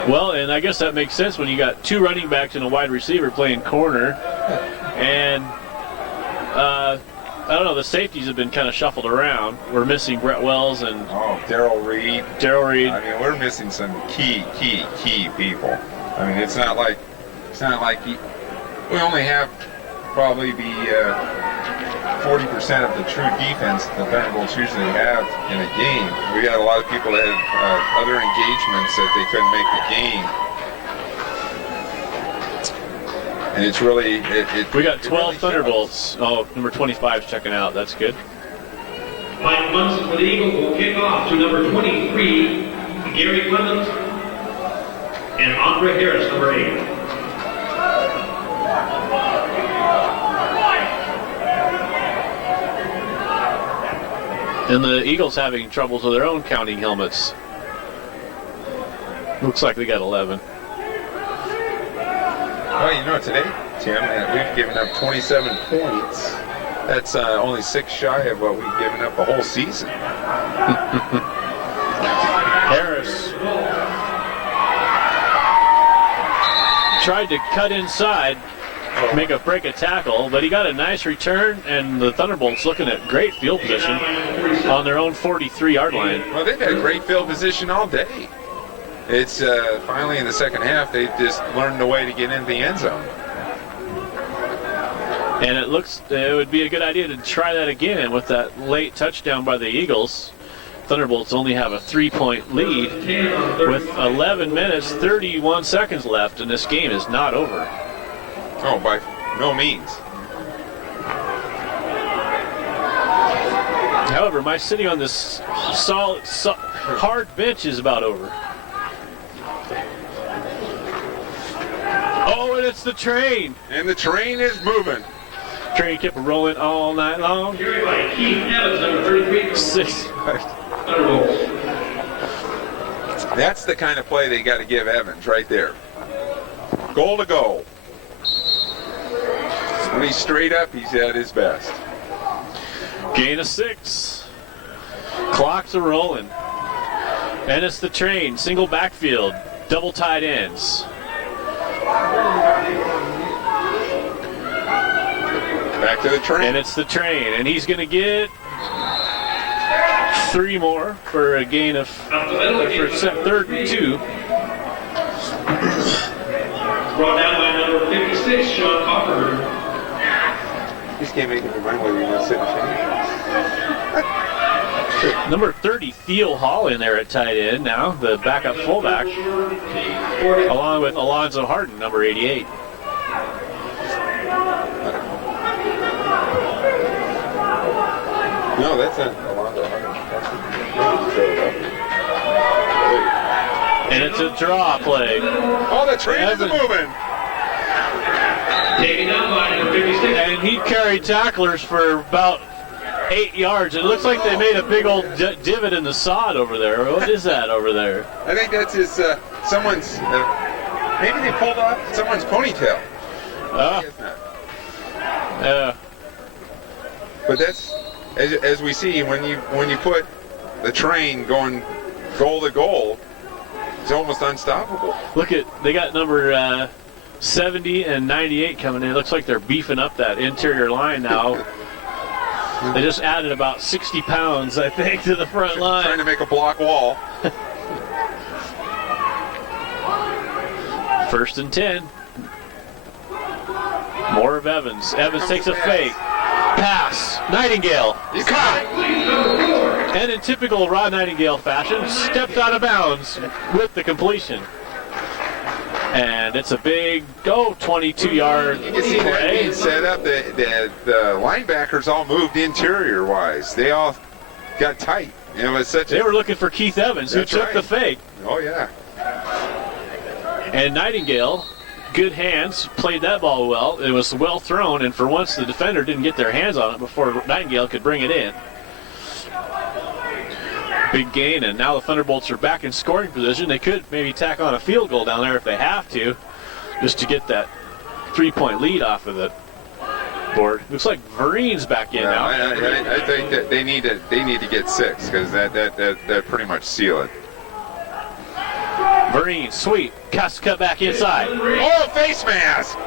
Well, and I guess that makes sense when you got 2 running backs and a wide receiver playing corner. And, I don't know, the safeties have been kind of shuffled around. We're missing Brett Wells and Darrell Reed. I mean, we're missing some key people. I mean, it's not like we only have probably the 40% of the true defense the Thunderbolts usually have in a game. We got a lot of people that have other engagements that they couldn't make the game. And it's really... we got 12 really Thunderbolts. Oh, number 25's checking out. That's good. Mike Munson for the Eagles will kick off to number 23, Gary Clemens, and Andre Harris, number 8. And the Eagles having troubles with their own counting helmets. Looks like they got 11. Well, you know, today, Tim, we've given up 27 points. That's only 6 shy of what we've given up the whole season. Harris tried to cut inside, break a tackle, but he got a nice return, and the Thunderbolts looking at great field position on their own 43-yard line. Well, they've had great field position all day. It's finally in the second half, they just learned the way to get into the end zone. And it would be a good idea to try that again with that late touchdown by the Eagles. Thunderbolts only have a 3-point lead with 11 minutes, 31 seconds left, and this game is not over. Oh, by no means. However, my sitting on this hard bench is about over. Oh, and it's the train. And the train is moving. Train kept rolling all night long. Carried by Keith Evans, number 33. 6. Thunderbolts. That's the kind of play they got to give Evans right there. Goal to goal. When he's straight up, he's at his best. Gain of 6. Clocks are rolling. And it's the train. Single backfield. Double tight ends. Back to the train. And it's the train. And he's going to get 3 more for a gain of Up the middle, for third and 2. brought down by number 56, Sean Copper. Just can't make up your mind whether you're going to sit and change. Number 30, Theo Hall in there at tight end now, the backup fullback, along with Alonzo Harden, number 88. No, that's not Alonzo Harden. And it's a draw play. Oh, the train is moving. Taken down by number 56. And he carried tacklers for about 8 yards. It looks like they made a big old divot in the sod over there. What is that over there? I think that's his, someone's, maybe they pulled off someone's ponytail. But that's, as we see, when you put the train going goal to goal, it's almost unstoppable. Look at, they got number 70 and 98 coming in. It looks like they're beefing up that interior line now. They just added about 60 pounds, I think, to the front line. Trying to make a block wall. 1st and 10. More of Evans. Evans takes a fake. Pass. Nightingale. You caught it. And in typical Rod Nightingale fashion, stepped out of bounds with the completion. And it's a big 22-yard You can see that play. being set up. The linebackers all moved interior-wise. They all got tight. It was such They were looking for Keith Evans, who That's took right. the fake. Oh, yeah. And Nightingale, good hands, played that ball well. It was well thrown, and for once the defender didn't get their hands on it before Nightingale could bring it in. Big gain, and now the Thunderbolts are back in scoring position. They could maybe tack on a field goal down there if they have to, just to get that 3-point lead off of the board. Looks like Vereen's back in now. I think that they need to get 6 because that pretty much seal it. Vereen, sweet, has to cut back inside. Oh, face mask!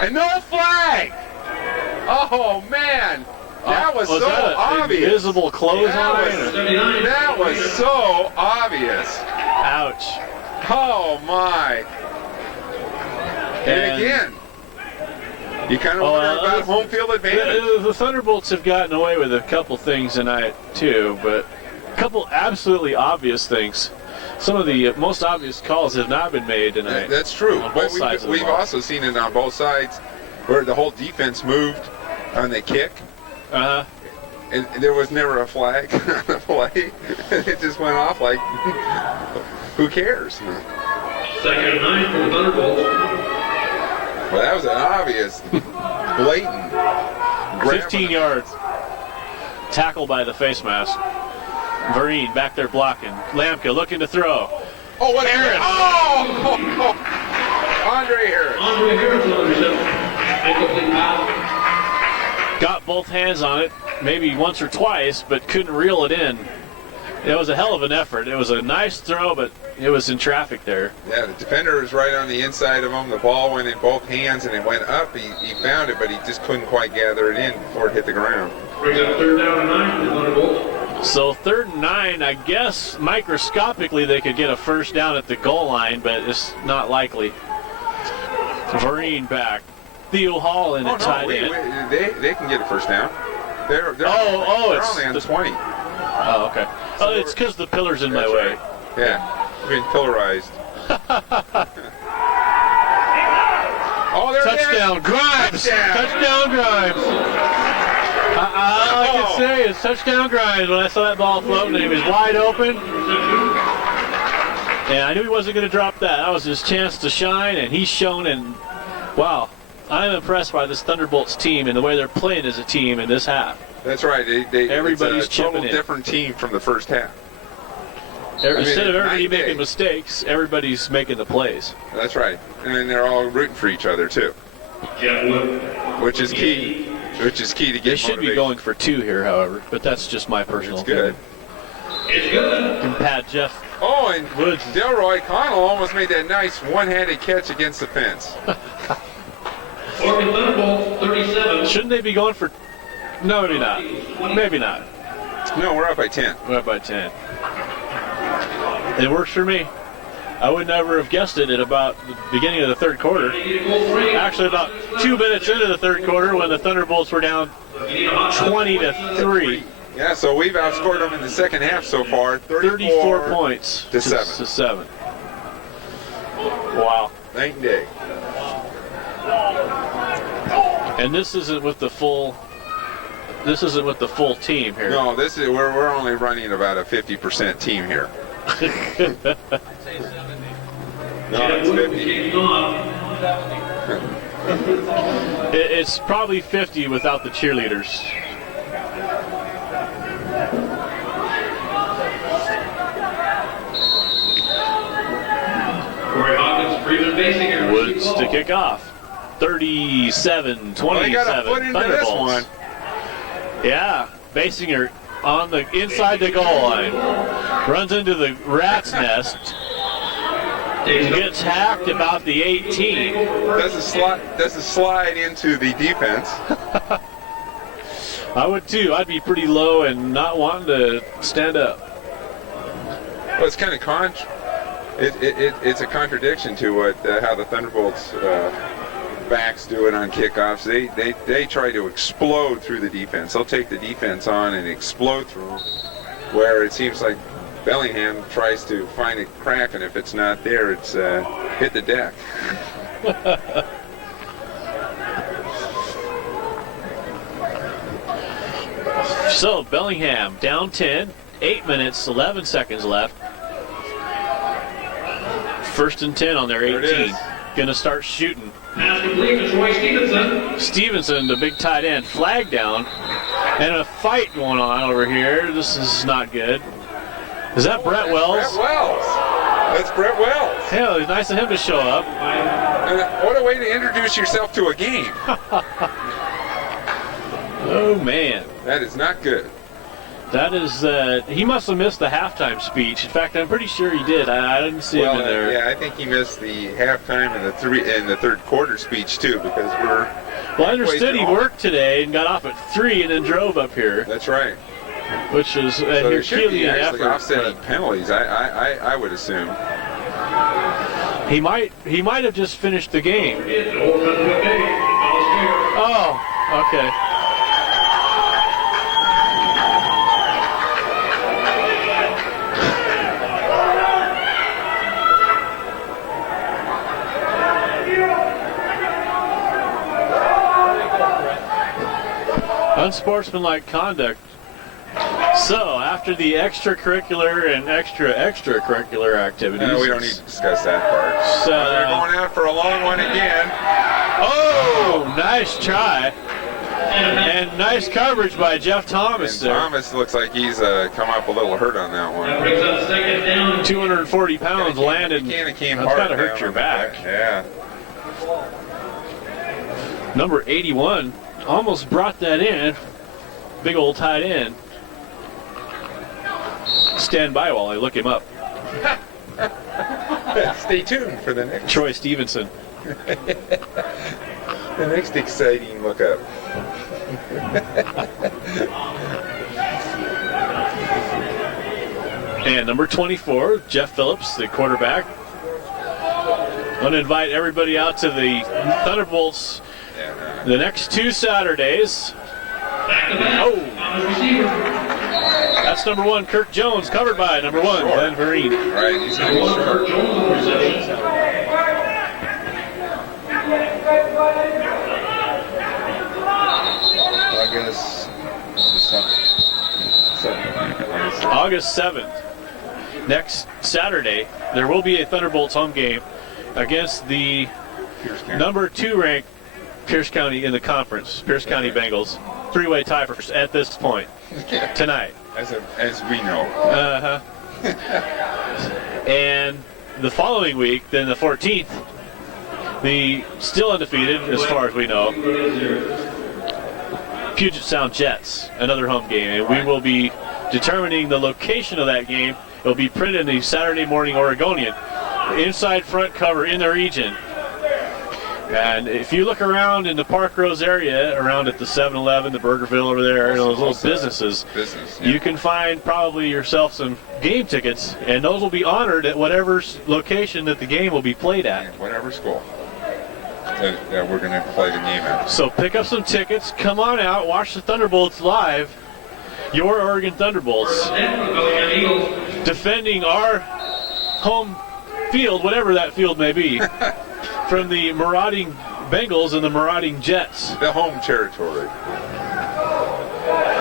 And no flag! Oh, man! That was so that obvious. Invisible clothes on it? That was so obvious. Ouch. Oh, my. And again, you kind of wonder about home field advantage. The Thunderbolts have gotten away with a couple things tonight, too, but a couple absolutely obvious things. Some of the most obvious calls have not been made tonight. That's true. On But both sides of the we've ball. also seen it on both sides where the whole defense moved on the kick. And there was never a flag on the play. It just went off like, who cares? 2nd and 9 for the Thunderbolts. Well, that was an obvious, blatant grab. 15 yards. Tackle by the face mask. Vereen back there blocking. Lamka looking to throw. Oh, what Harris! Oh! Andre Harris. Andre Harris on reception. Incomplete pass. Got both hands on it, maybe once or twice, but couldn't reel it in. It was a hell of an effort. It was a nice throw, but it was in traffic there. Yeah, the defender was right on the inside of him. The ball went in both hands and it went up. He found it, but he just couldn't quite gather it in before it hit the ground. Brings up 3rd down and 9 for the Thunderbolts. So 3rd and 9, I guess microscopically they could get a first down at the goal line, but it's not likely. Vereen back. Theo Hall in at tight end. They can get a first down. They're It's only on the 20. Oh, okay. Oh, it's because the pillar's in my That's way. right. Yeah, being pillarized. Oh, there Touchdown, Grimes! Touchdown, Grimes! All I can say is touchdown, Grimes. When I saw that ball floating, he was wide open. And I knew he wasn't going to drop that. That was his chance to shine, and he's shown. And wow, I'm impressed by this Thunderbolts team and the way they're playing as a team in this half. That's right. Everybody's it's a total chipping in. different team from the first half. Instead of everybody making day. mistakes, everybody's making the plays. That's right. And then they're all rooting for each other too, which is key. Which is key to get They should motivation. be going for 2 here, however, but that's just my personal It's good. It's good. And Pat Jeff. Oh, and Woods. Delroy Connell almost made that nice one-handed catch against the fence. Oregon Thunderbolts 37. Shouldn't they be going for? No, maybe not. Maybe not. No, we're up by 10. We're up by 10. It works for me. I would never have guessed it at about the beginning of the third quarter. Actually, about 2 minutes into the third quarter when the Thunderbolts were down 20-3. Yeah, so we've outscored them in the second half so far. 34 points to 7. To 7. Wow. Night and day. And this isn't with the full. This isn't with the full team here. No, this is we're only running about a 50% team here. No, it's 50. It's probably 50 without the cheerleaders. Corey Hawkins, Freeman Basinger. Woods to kick off. 37-27. Well, they got a foot into this Thunderbolts. one. Yeah, Basinger on the inside the goal line. Runs into the rat's nest. Gets hacked about the 18. Does a slide into the defense. I would too. I'd be pretty low and not wanting to stand up. Well, it's kind of it's a contradiction to what how the Thunderbolts backs do it on kickoffs. They try to explode through the defense. They'll take the defense on and explode through them. Where it seems like Bellingham tries to find a crack, and if it's not there, it's hit the deck. So Bellingham down 10, 8 minutes, 11 seconds left. First and 10 on their There it 18. is. Gonna start shooting. Pass complete to Troy Stevenson. Stevenson, the big tight end, flag down, and a fight going on over here. This is not good. Is that Brett Wells? Brett Wells. That's Brett Wells. Hell, it's nice of him to show up. And what a way to introduce yourself to a game. Oh man, That is not good. that is. He must have missed the halftime speech. In fact, I'm pretty sure he did. I didn't see him in there. Yeah, I think he missed the halftime and the third quarter speech too, because we're. Well, I understood he worked today and got off at 3 and then drove up here, That's right. which is So there should be Herculean actually effort. offsetting penalties. I would assume. He might have just finished the game. Oh, okay. Unsportsmanlike conduct. So, after the extracurricular and extracurricular activities. No, we don't need to discuss that part. So, They're going out for a long one again. oh, nice try. And nice coverage by Jeff Thomas And there. Thomas looks like he's come up a little hurt on that That one. brings up second down. 240 pounds landed. Kinda came That's hard got to hurt down your on the back. Yeah. Number 81 almost brought that in. Big old tight end. Stand by while I look him up. Stay tuned for the next Troy Stevenson. exciting look up. And number 24, Jeff Phillips, the quarterback. I'm going to invite everybody out to the Thunderbolts the next 2 Saturdays. Back to back. Oh, On the receiver. that's number 1, Kirk Jones, covered by number 1, Glenn Vereen. Right, he's going to be One short. for Jones on the reception. August 7th. August 7th. next Saturday, there will be a Thunderbolts home game against the number 2 ranked Pierce County in the conference, Pierce County Bengals. 3-way tie for at this point tonight. As we know. Uh-huh. And the following week, then the 14th, the still undefeated, as far as we know, Puget Sound Jets, another home game. And we will be determining the location of that game. It will be printed in the Saturday Morning Oregonian. Inside front cover in the region. And if you look around in the Park Rose area, around at the 7-Eleven, the Burgerville over there, those little businesses, you can find probably yourself some game tickets, and those will be honored at whatever location that the game will be played at. Whatever school that we're going to play the game at. So pick up some tickets, come on out, watch the Thunderbolts live. Your Oregon Thunderbolts defending our home field, whatever that field may be. From the marauding Bengals and the marauding Jets. The home territory.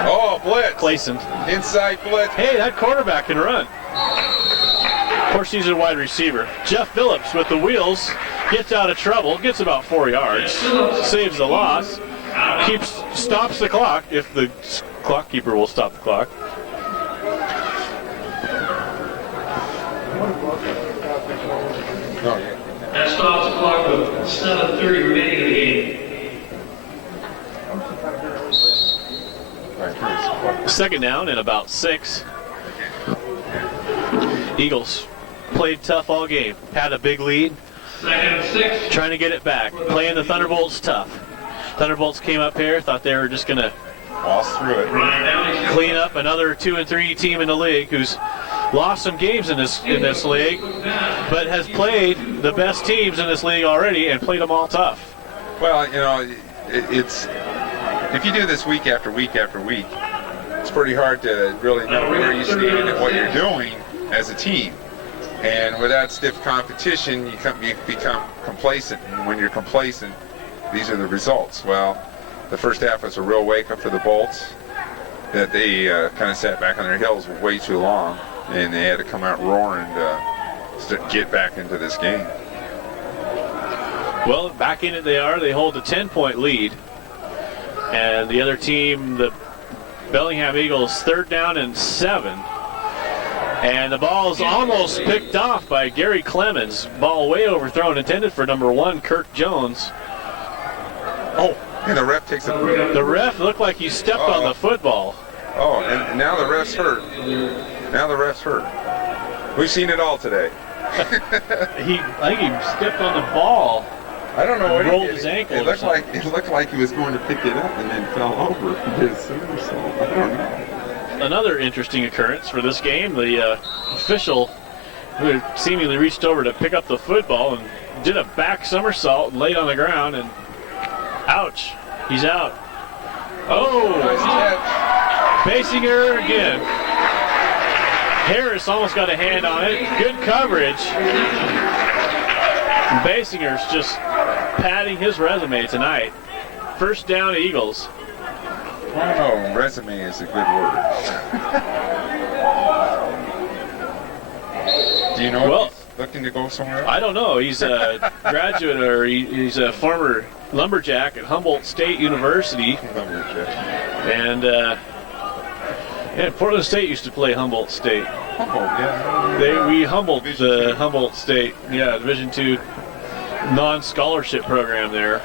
Oh, blitz. Clayson. Inside blitz. Hey, that quarterback can run. Of course, he's a wide receiver. Jeff Phillips with the wheels gets out of trouble, gets about 4 yards, saves the loss, stops the clock if the clock keeper will stop the clock. Oh, yeah. That stops the clock with 7:30 remaining in the game. Second down and about 6. Eagles played tough all game. Had a big lead. Second and 6. Trying to get it back. Playing the Thunderbolts tough. Thunderbolts came up here, thought they were just going to Waltz through it. clean up another 2-3 team in the league who's lost some games in this league, but has played the best teams in this league already and played them all tough. Well, you know, it's if you do this week after week after week, it's pretty hard to really know where you stand and what you're doing as a team. And without stiff competition, you become complacent. And when you're complacent, these are the results. Well, the first half was a real wake-up for the Bolts. That they kind of sat back on their heels way too long, and they had to come out roaring to get back into this game. Well, back in it they are. They hold a 10-point lead. And the other team, the Bellingham Eagles, 3rd down and 7. And the ball is almost picked off by Gary Clemens. Ball way overthrown, intended for number 1, Kirk Jones. Oh. And the ref takes a... The ref looked like he stepped on the football. Oh, and now the ref's hurt. Now the ref's hurt. We've seen it all today. I think he stepped on the ball. I don't know what rolled he did. his ankle. It looked like he was going to pick it up and then fell over. He did a somersault. I don't know. Another interesting occurrence for this game, the official who seemingly reached over to pick up the football and did a back somersault and laid on the ground, and ouch, he's out. Oh, nice catch. Basinger again. Harris almost got a hand on it. Good coverage. Basinger's just padding his resume tonight. First down, Eagles. I don't know, resume is a good word. Do you know if he's looking to go somewhere else? I don't know. He's a graduate, or he's a former lumberjack at Humboldt State University. And Portland State used to play Humboldt State. Humboldt, yeah. We humbled the Humboldt State, Division II non-scholarship program there.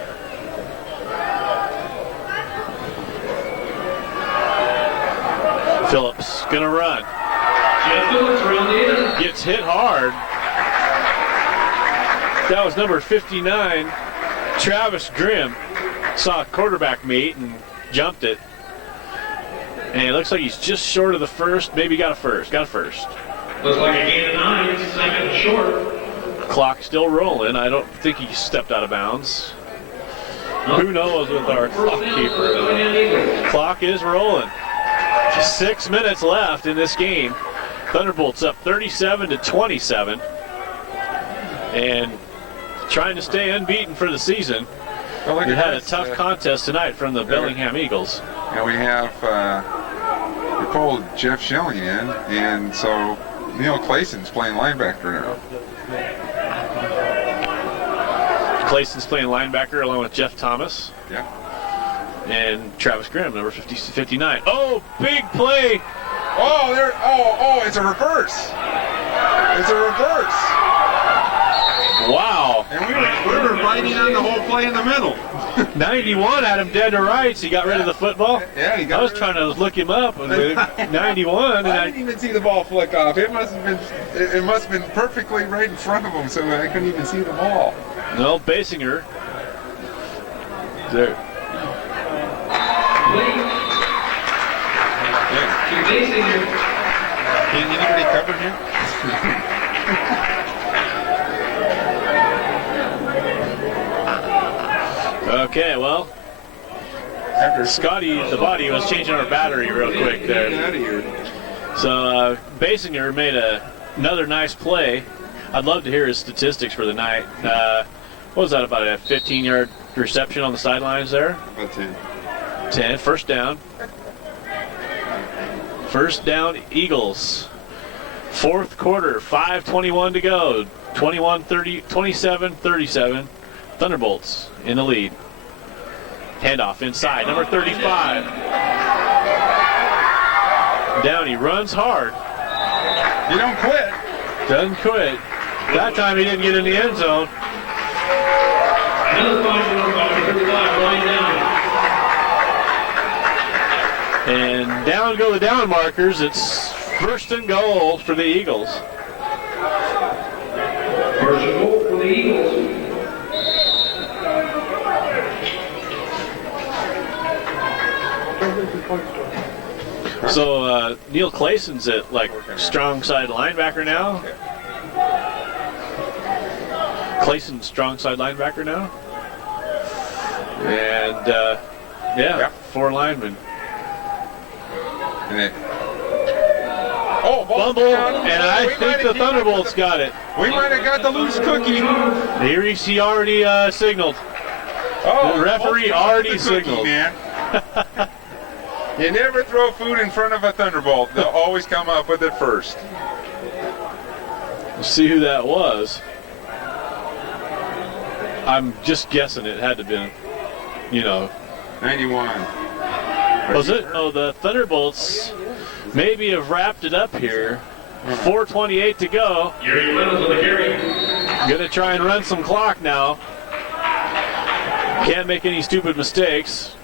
Phillips gonna run. Gets hit hard. That was number 59, Travis Grimm. Saw a quarterback meet and jumped it. And it looks like he's just short of the first. Maybe got a first. Looks like a gain of 9, second short. Clock still rolling. I don't think he stepped out of bounds. Who knows with our clock keeper. Clock is rolling. 6 minutes left in this game. Thunderbolts up 37-27. And trying to stay unbeaten for the season. Well, we had a tough contest tonight from the Bellingham Eagles. And we have we pulled Jeff Schilling in, and so Neil Clayson's playing linebacker now. Clayson's playing linebacker along with Jeff Thomas. Yeah. And Travis Grimm, number 59. Oh, big play. Oh, there. Oh, it's a reverse. It's a reverse. Wow. And we were fighting on the whole play in the middle. 91 had him dead to rights. He got rid of the football. Yeah, he got I was trying to look him up. 91. And I didn't even see the ball flick off. It must have been perfectly right in front of him, so I couldn't even see the ball. No, Basinger. There. Can anybody cover him? Okay, well, Scotty, the body, was changing our battery real quick there. Get out of here. So Basinger made another nice play. I'd love to hear his statistics for the night. What was that, about a 15-yard reception on the sidelines there? About 10. 10, first down. First down, Eagles. Fourth quarter, 5:21 to go. 27-37. Thunderbolts in the lead. Handoff inside, number 35. Downey runs hard. You don't quit. Doesn't quit. That time he didn't get in the end zone. Another fine number 35, line down. And down go the down markers. It's first and goal for the Eagles. First and goal for the Eagles. So Neil Clayson's at like strong side linebacker now. Clayson's strong side linebacker now. And yeah, 4 linemen. And then, Fumble, and I think the Thunderbolts got it. We might have got the loose cookie. He already signaled. Oh, The referee already signaled. Man. You never throw food in front of a Thunderbolt. They'll always come up with it first. Let's see who that was. I'm just guessing it had to be, 91. Was it? Oh, the Thunderbolts maybe have wrapped it up here. 4:28 to go. Gary Clemens with a carry. Gonna try and run some clock now. Can't make any stupid mistakes.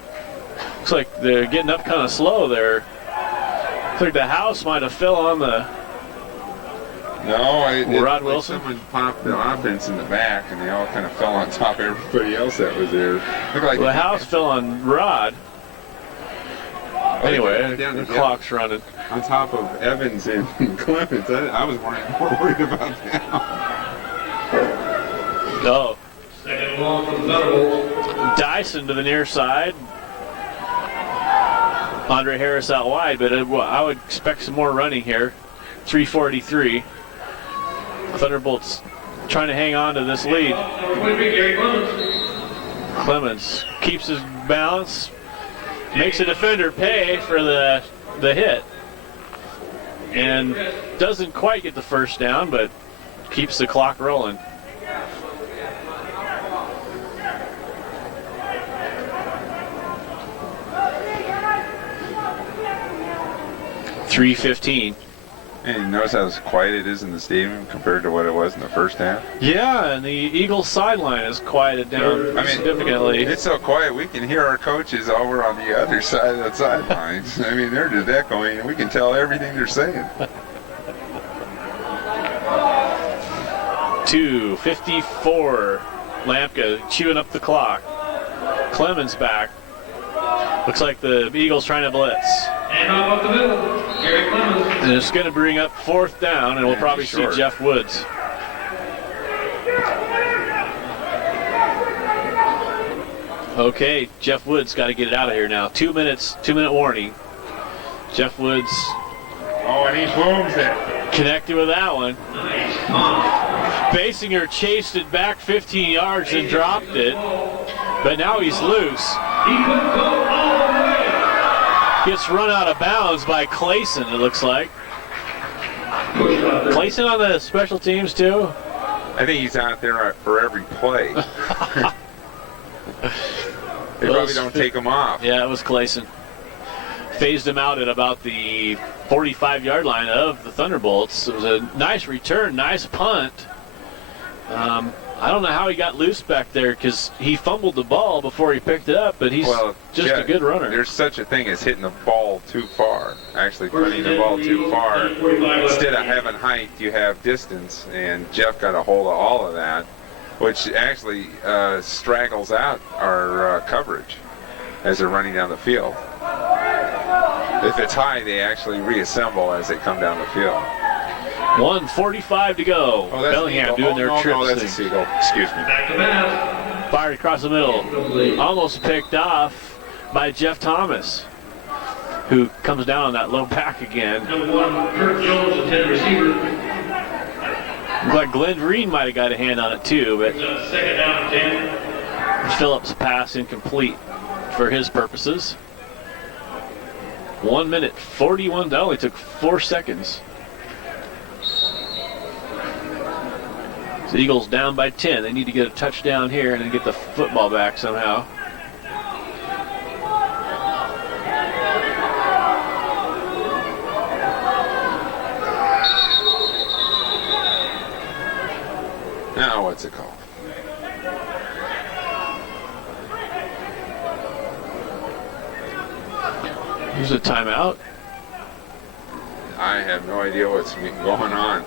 Looks like they're getting up kind of slow there. Looks like the house might have fell on the Rod Wilson. Someone popped the offense in the back, and they all kind of fell on top of everybody else that was there. Looked like the house fell on Rod. Anyway, the clock's running. On top of Evans and Clemens. I was more worried about them. Oh. Second and long for the Thunderbolts. Dyson to the near side. Andre Harris out wide, but I would expect some more running here. 3:43. Thunderbolts trying to hang on to this lead. Number 23, Gary Clemens. Clemens keeps his balance, makes a defender pay for the hit, and doesn't quite get the first down, but keeps the clock rolling. .315. And you notice how quiet it is in the stadium compared to what it was in the first half? Yeah, and the Eagles sideline is quieted down significantly. It's so quiet we can hear our coaches over on the other side of the sidelines. They're just echoing, and we can tell everything they're saying. 2:54. Lampka chewing up the clock. Clemens back. Looks like the Eagles trying to blitz. And off up the middle, Gary Clemens. And it's going to bring up 4th down, and we'll probably see Jeff Woods. Okay, Jeff Woods got to get it out of here now. 2 minutes, 2-minute warning. Jeff Woods. Oh, and he booms it. Connected with that one. Basinger chased it back 15 yards and dropped it, but now he's loose. He could go all the way. Gets run out of bounds by Clayson, it looks like. Clayson on the special teams too. I think he's out there for every play. They probably don't take him off. Yeah, it was Clayson. Phased him out at about the 45-yard line of the Thunderbolts. It was a nice return, nice punt. I don't know how he got loose back there because he fumbled the ball before he picked it up, but he's just a good runner. There's such a thing as hitting the ball too far, actually putting the ball too far. Instead of having height, you have distance, and Jeff got a hold of all of that, which actually straggles out our coverage as they're running down the field. If it's high, they actually reassemble as they come down the field. 1:45 to go. Oh, that's Bellingham doing their trip. No, that's a seagull. Excuse me. Back to pass. Fired across the middle. Almost picked off by Jeff Thomas, who comes down on that low pack again. Number 1, Kurt Jones, the 10 receiver. Looks like Glenn Green might have got a hand on it too, but Second down, 10. Phillips' pass incomplete for his purposes. 1 minute 41. That only took 4 seconds. The Eagles down by 10. They need to get a touchdown here and then get the football back somehow. Now what's it called? Here's a timeout. I have no idea what's going on.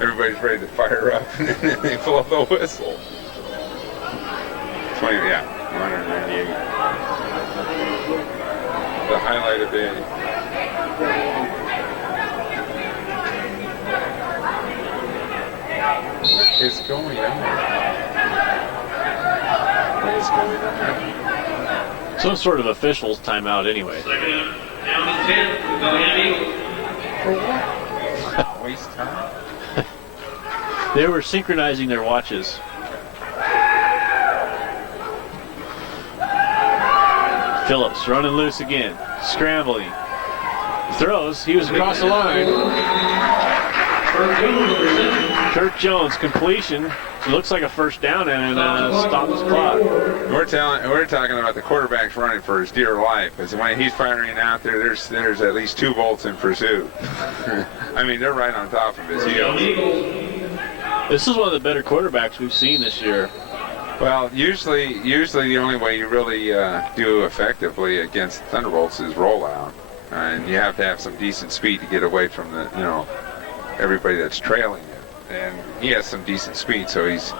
Everybody's ready to fire up, and then they blow the whistle. 198. The highlight of the What is going on? What is going on? Some sort of officials timeout anyway. Second down and 10 for the Bellingham Eagles. For what? Waste time? They were synchronizing their watches. Phillips running loose again, scrambling. Throws, he was across the line. Kirk Jones, completion. It looks like a first down and stops the clock. We're talking about the quarterback's running for his dear life. Because when he's firing out there, there's at least 2 Bolts in pursuit. I mean, they're right on top of his heels. This is one of the better quarterbacks we've seen this year. Well, usually the only way you really do effectively against Thunderbolts is rollout, and you have to have some decent speed to get away from everybody that's trailing you. And he has some decent speed, so he's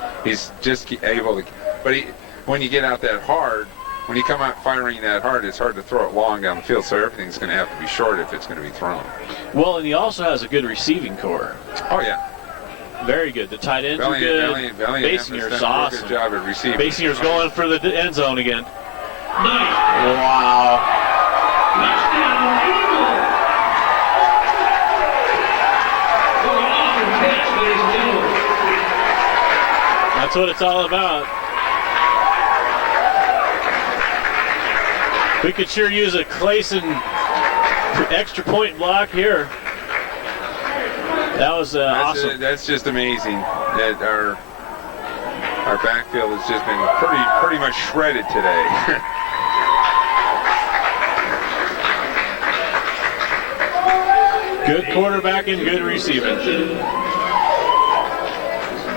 just able to. But when you get out that hard, when you come out firing that hard, it's hard to throw it long down the field. So everything's going to have to be short if it's going to be thrown. Well, and he also has a good receiving core. Oh yeah. Very good. The tight ends are good. Basinger's awesome. Good job at receiving. Basinger's going for the end zone again. Nice. Wow. Touchdown, Eagles. What an awesome catch, ladies and gentlemen. That's what it's all about. We could sure use a Clayson extra point block here. That was awesome. That's just amazing that our backfield has just been pretty much shredded today. Good quarterbacking, good receiving.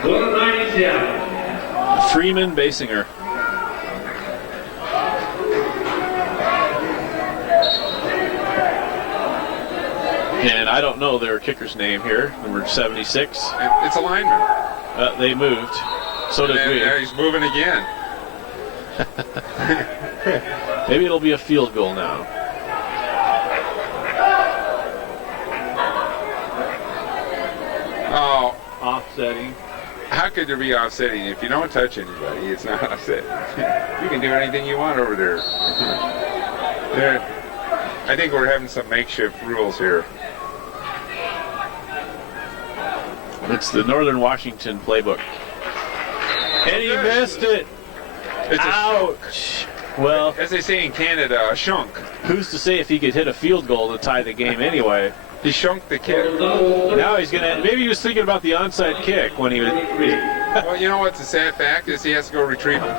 Go to 97. Freeman Basinger. And I don't know their kicker's name here, number 76. It's a lineman. They moved. So did we. There he's moving again. Maybe it'll be a field goal now. Oh, Offsetting. how could there be offsetting? If you don't touch anybody, it's not offsetting. You can do anything you want over there. I think we're having some makeshift rules here. It's the Northern Washington playbook. And he missed it. It's Ouch. Well, as they say in Canada, a shunk. who's to say if he could hit a field goal to tie the game anyway? He shunked the kick. Now he's gonna. Maybe he was thinking about the onside kick when he was. Well, you know what's the sad fact is he has to go retrieve it.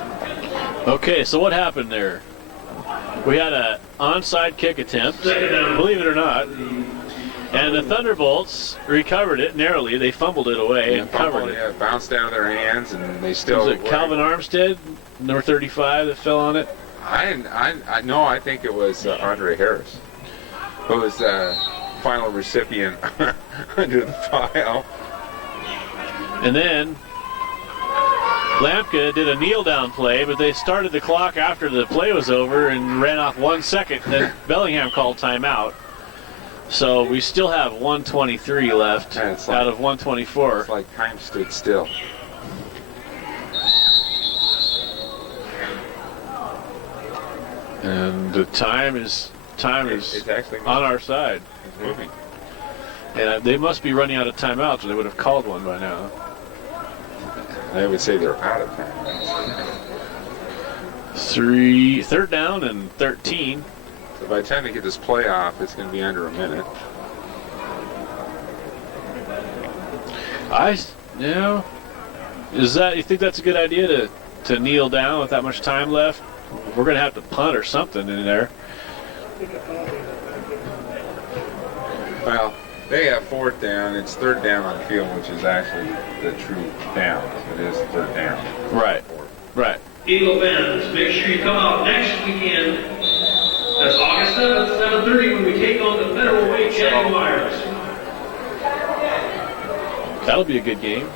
Okay, so what happened there? We had an onside kick attempt, believe it or not, and the Thunderbolts recovered it narrowly. They fumbled it away and covered it. Yeah, it bounced out of their hands, and they still. Was it Calvin Armstead, number 35, that fell on it? No, I think it was Andre Harris, who was final recipient under the file. And then Lampka did a kneel down play, but they started the clock after the play was over and ran off 1 second. Then Bellingham called timeout. So we still have 1:23 left out of 124. It's like time stood still. And the time is It's actually on our side. It's moving. And they must be running out of timeouts, or they would have called one by now. I would say they're out of time. Third down and 13. So by the time they get this play off, it's going to be under a minute. You think that's a good idea to kneel down with that much time left? We're going to have to punt or something in there. Well, they have fourth down. It's third down on the field, which is actually the true down. It is third down. Right. Right. Eagle fans, make sure you come out next weekend. That's August 7th, 7:30, when we take on the Federal Weight Jaguars. That'll be a good game.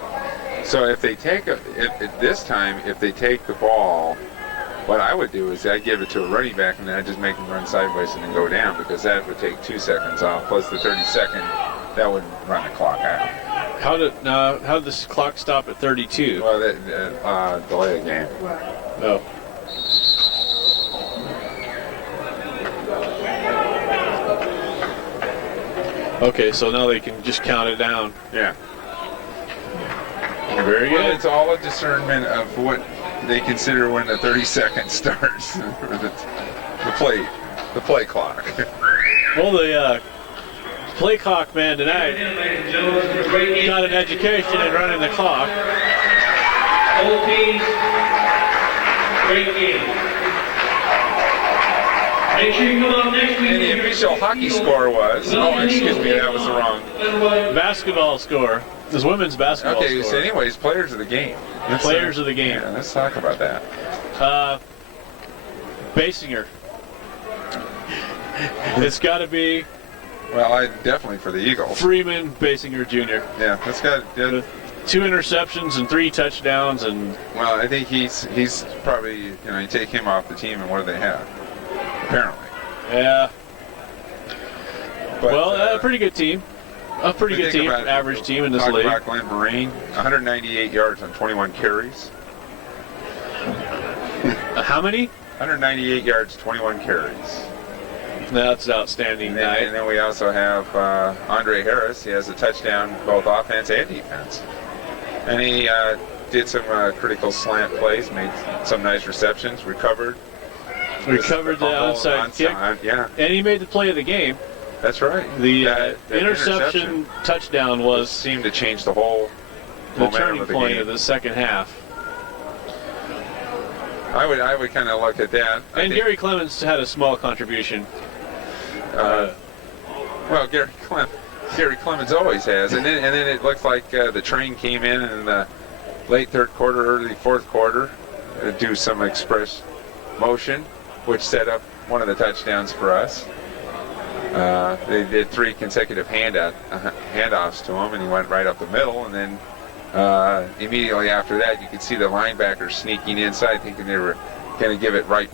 So if they take if they take the ball, what I would do is I'd give it to a running back and then I'd just make them run sideways and then go down, because that would take 2 seconds off plus the 30-second. That would run the clock out. How did this clock stop at 32? Well, delay the game. Oh. Okay, so now they can just count it down. Yeah. Very Well, good. it's all a discernment of what they consider when the 30 seconds starts. the play clock. Well, the play clock man tonight got an education in running the clock. Both teams, great game. Make sure you come out next week. And the official hockey score was, excuse me, that was the wrong. Basketball score. This women's basketball Okay, score. so anyways, players of the game. Players of the game. Yeah, let's talk about that. Basinger. It's got to be Well, definitely for the Eagles. Freeman Basinger Jr. Yeah, that's got. 2 interceptions and 3 touchdowns, and Well, I think he's probably, you take him off the team and what do they have? Apparently. yeah. But, Well, a pretty good team. A pretty good team, average team in this league. Talk about Glenn Marine, 198 yards on 21 carries. How many? 198 yards, 21 carries. That's outstanding. And then we also have Andre Harris. He has a touchdown, both offense and defense. And he did some critical slant plays, made some nice receptions, recovered the onside kick. Yeah, And he made the play of the game. that's right. The That interception touchdown was seemed to change the whole the momentum turning of the point game. of the second half. I would kind of look at that. I And think, Gary Clemens had a small contribution. well, Gary Clemens always has, and then it looked like the train came in the late third quarter, early fourth quarter, do some express motion, which set up one of the touchdowns for us. They did 3 consecutive handoffs to him, and he went right up the middle, and then immediately after that, you could see the linebackers sneaking inside, thinking they were going to give it right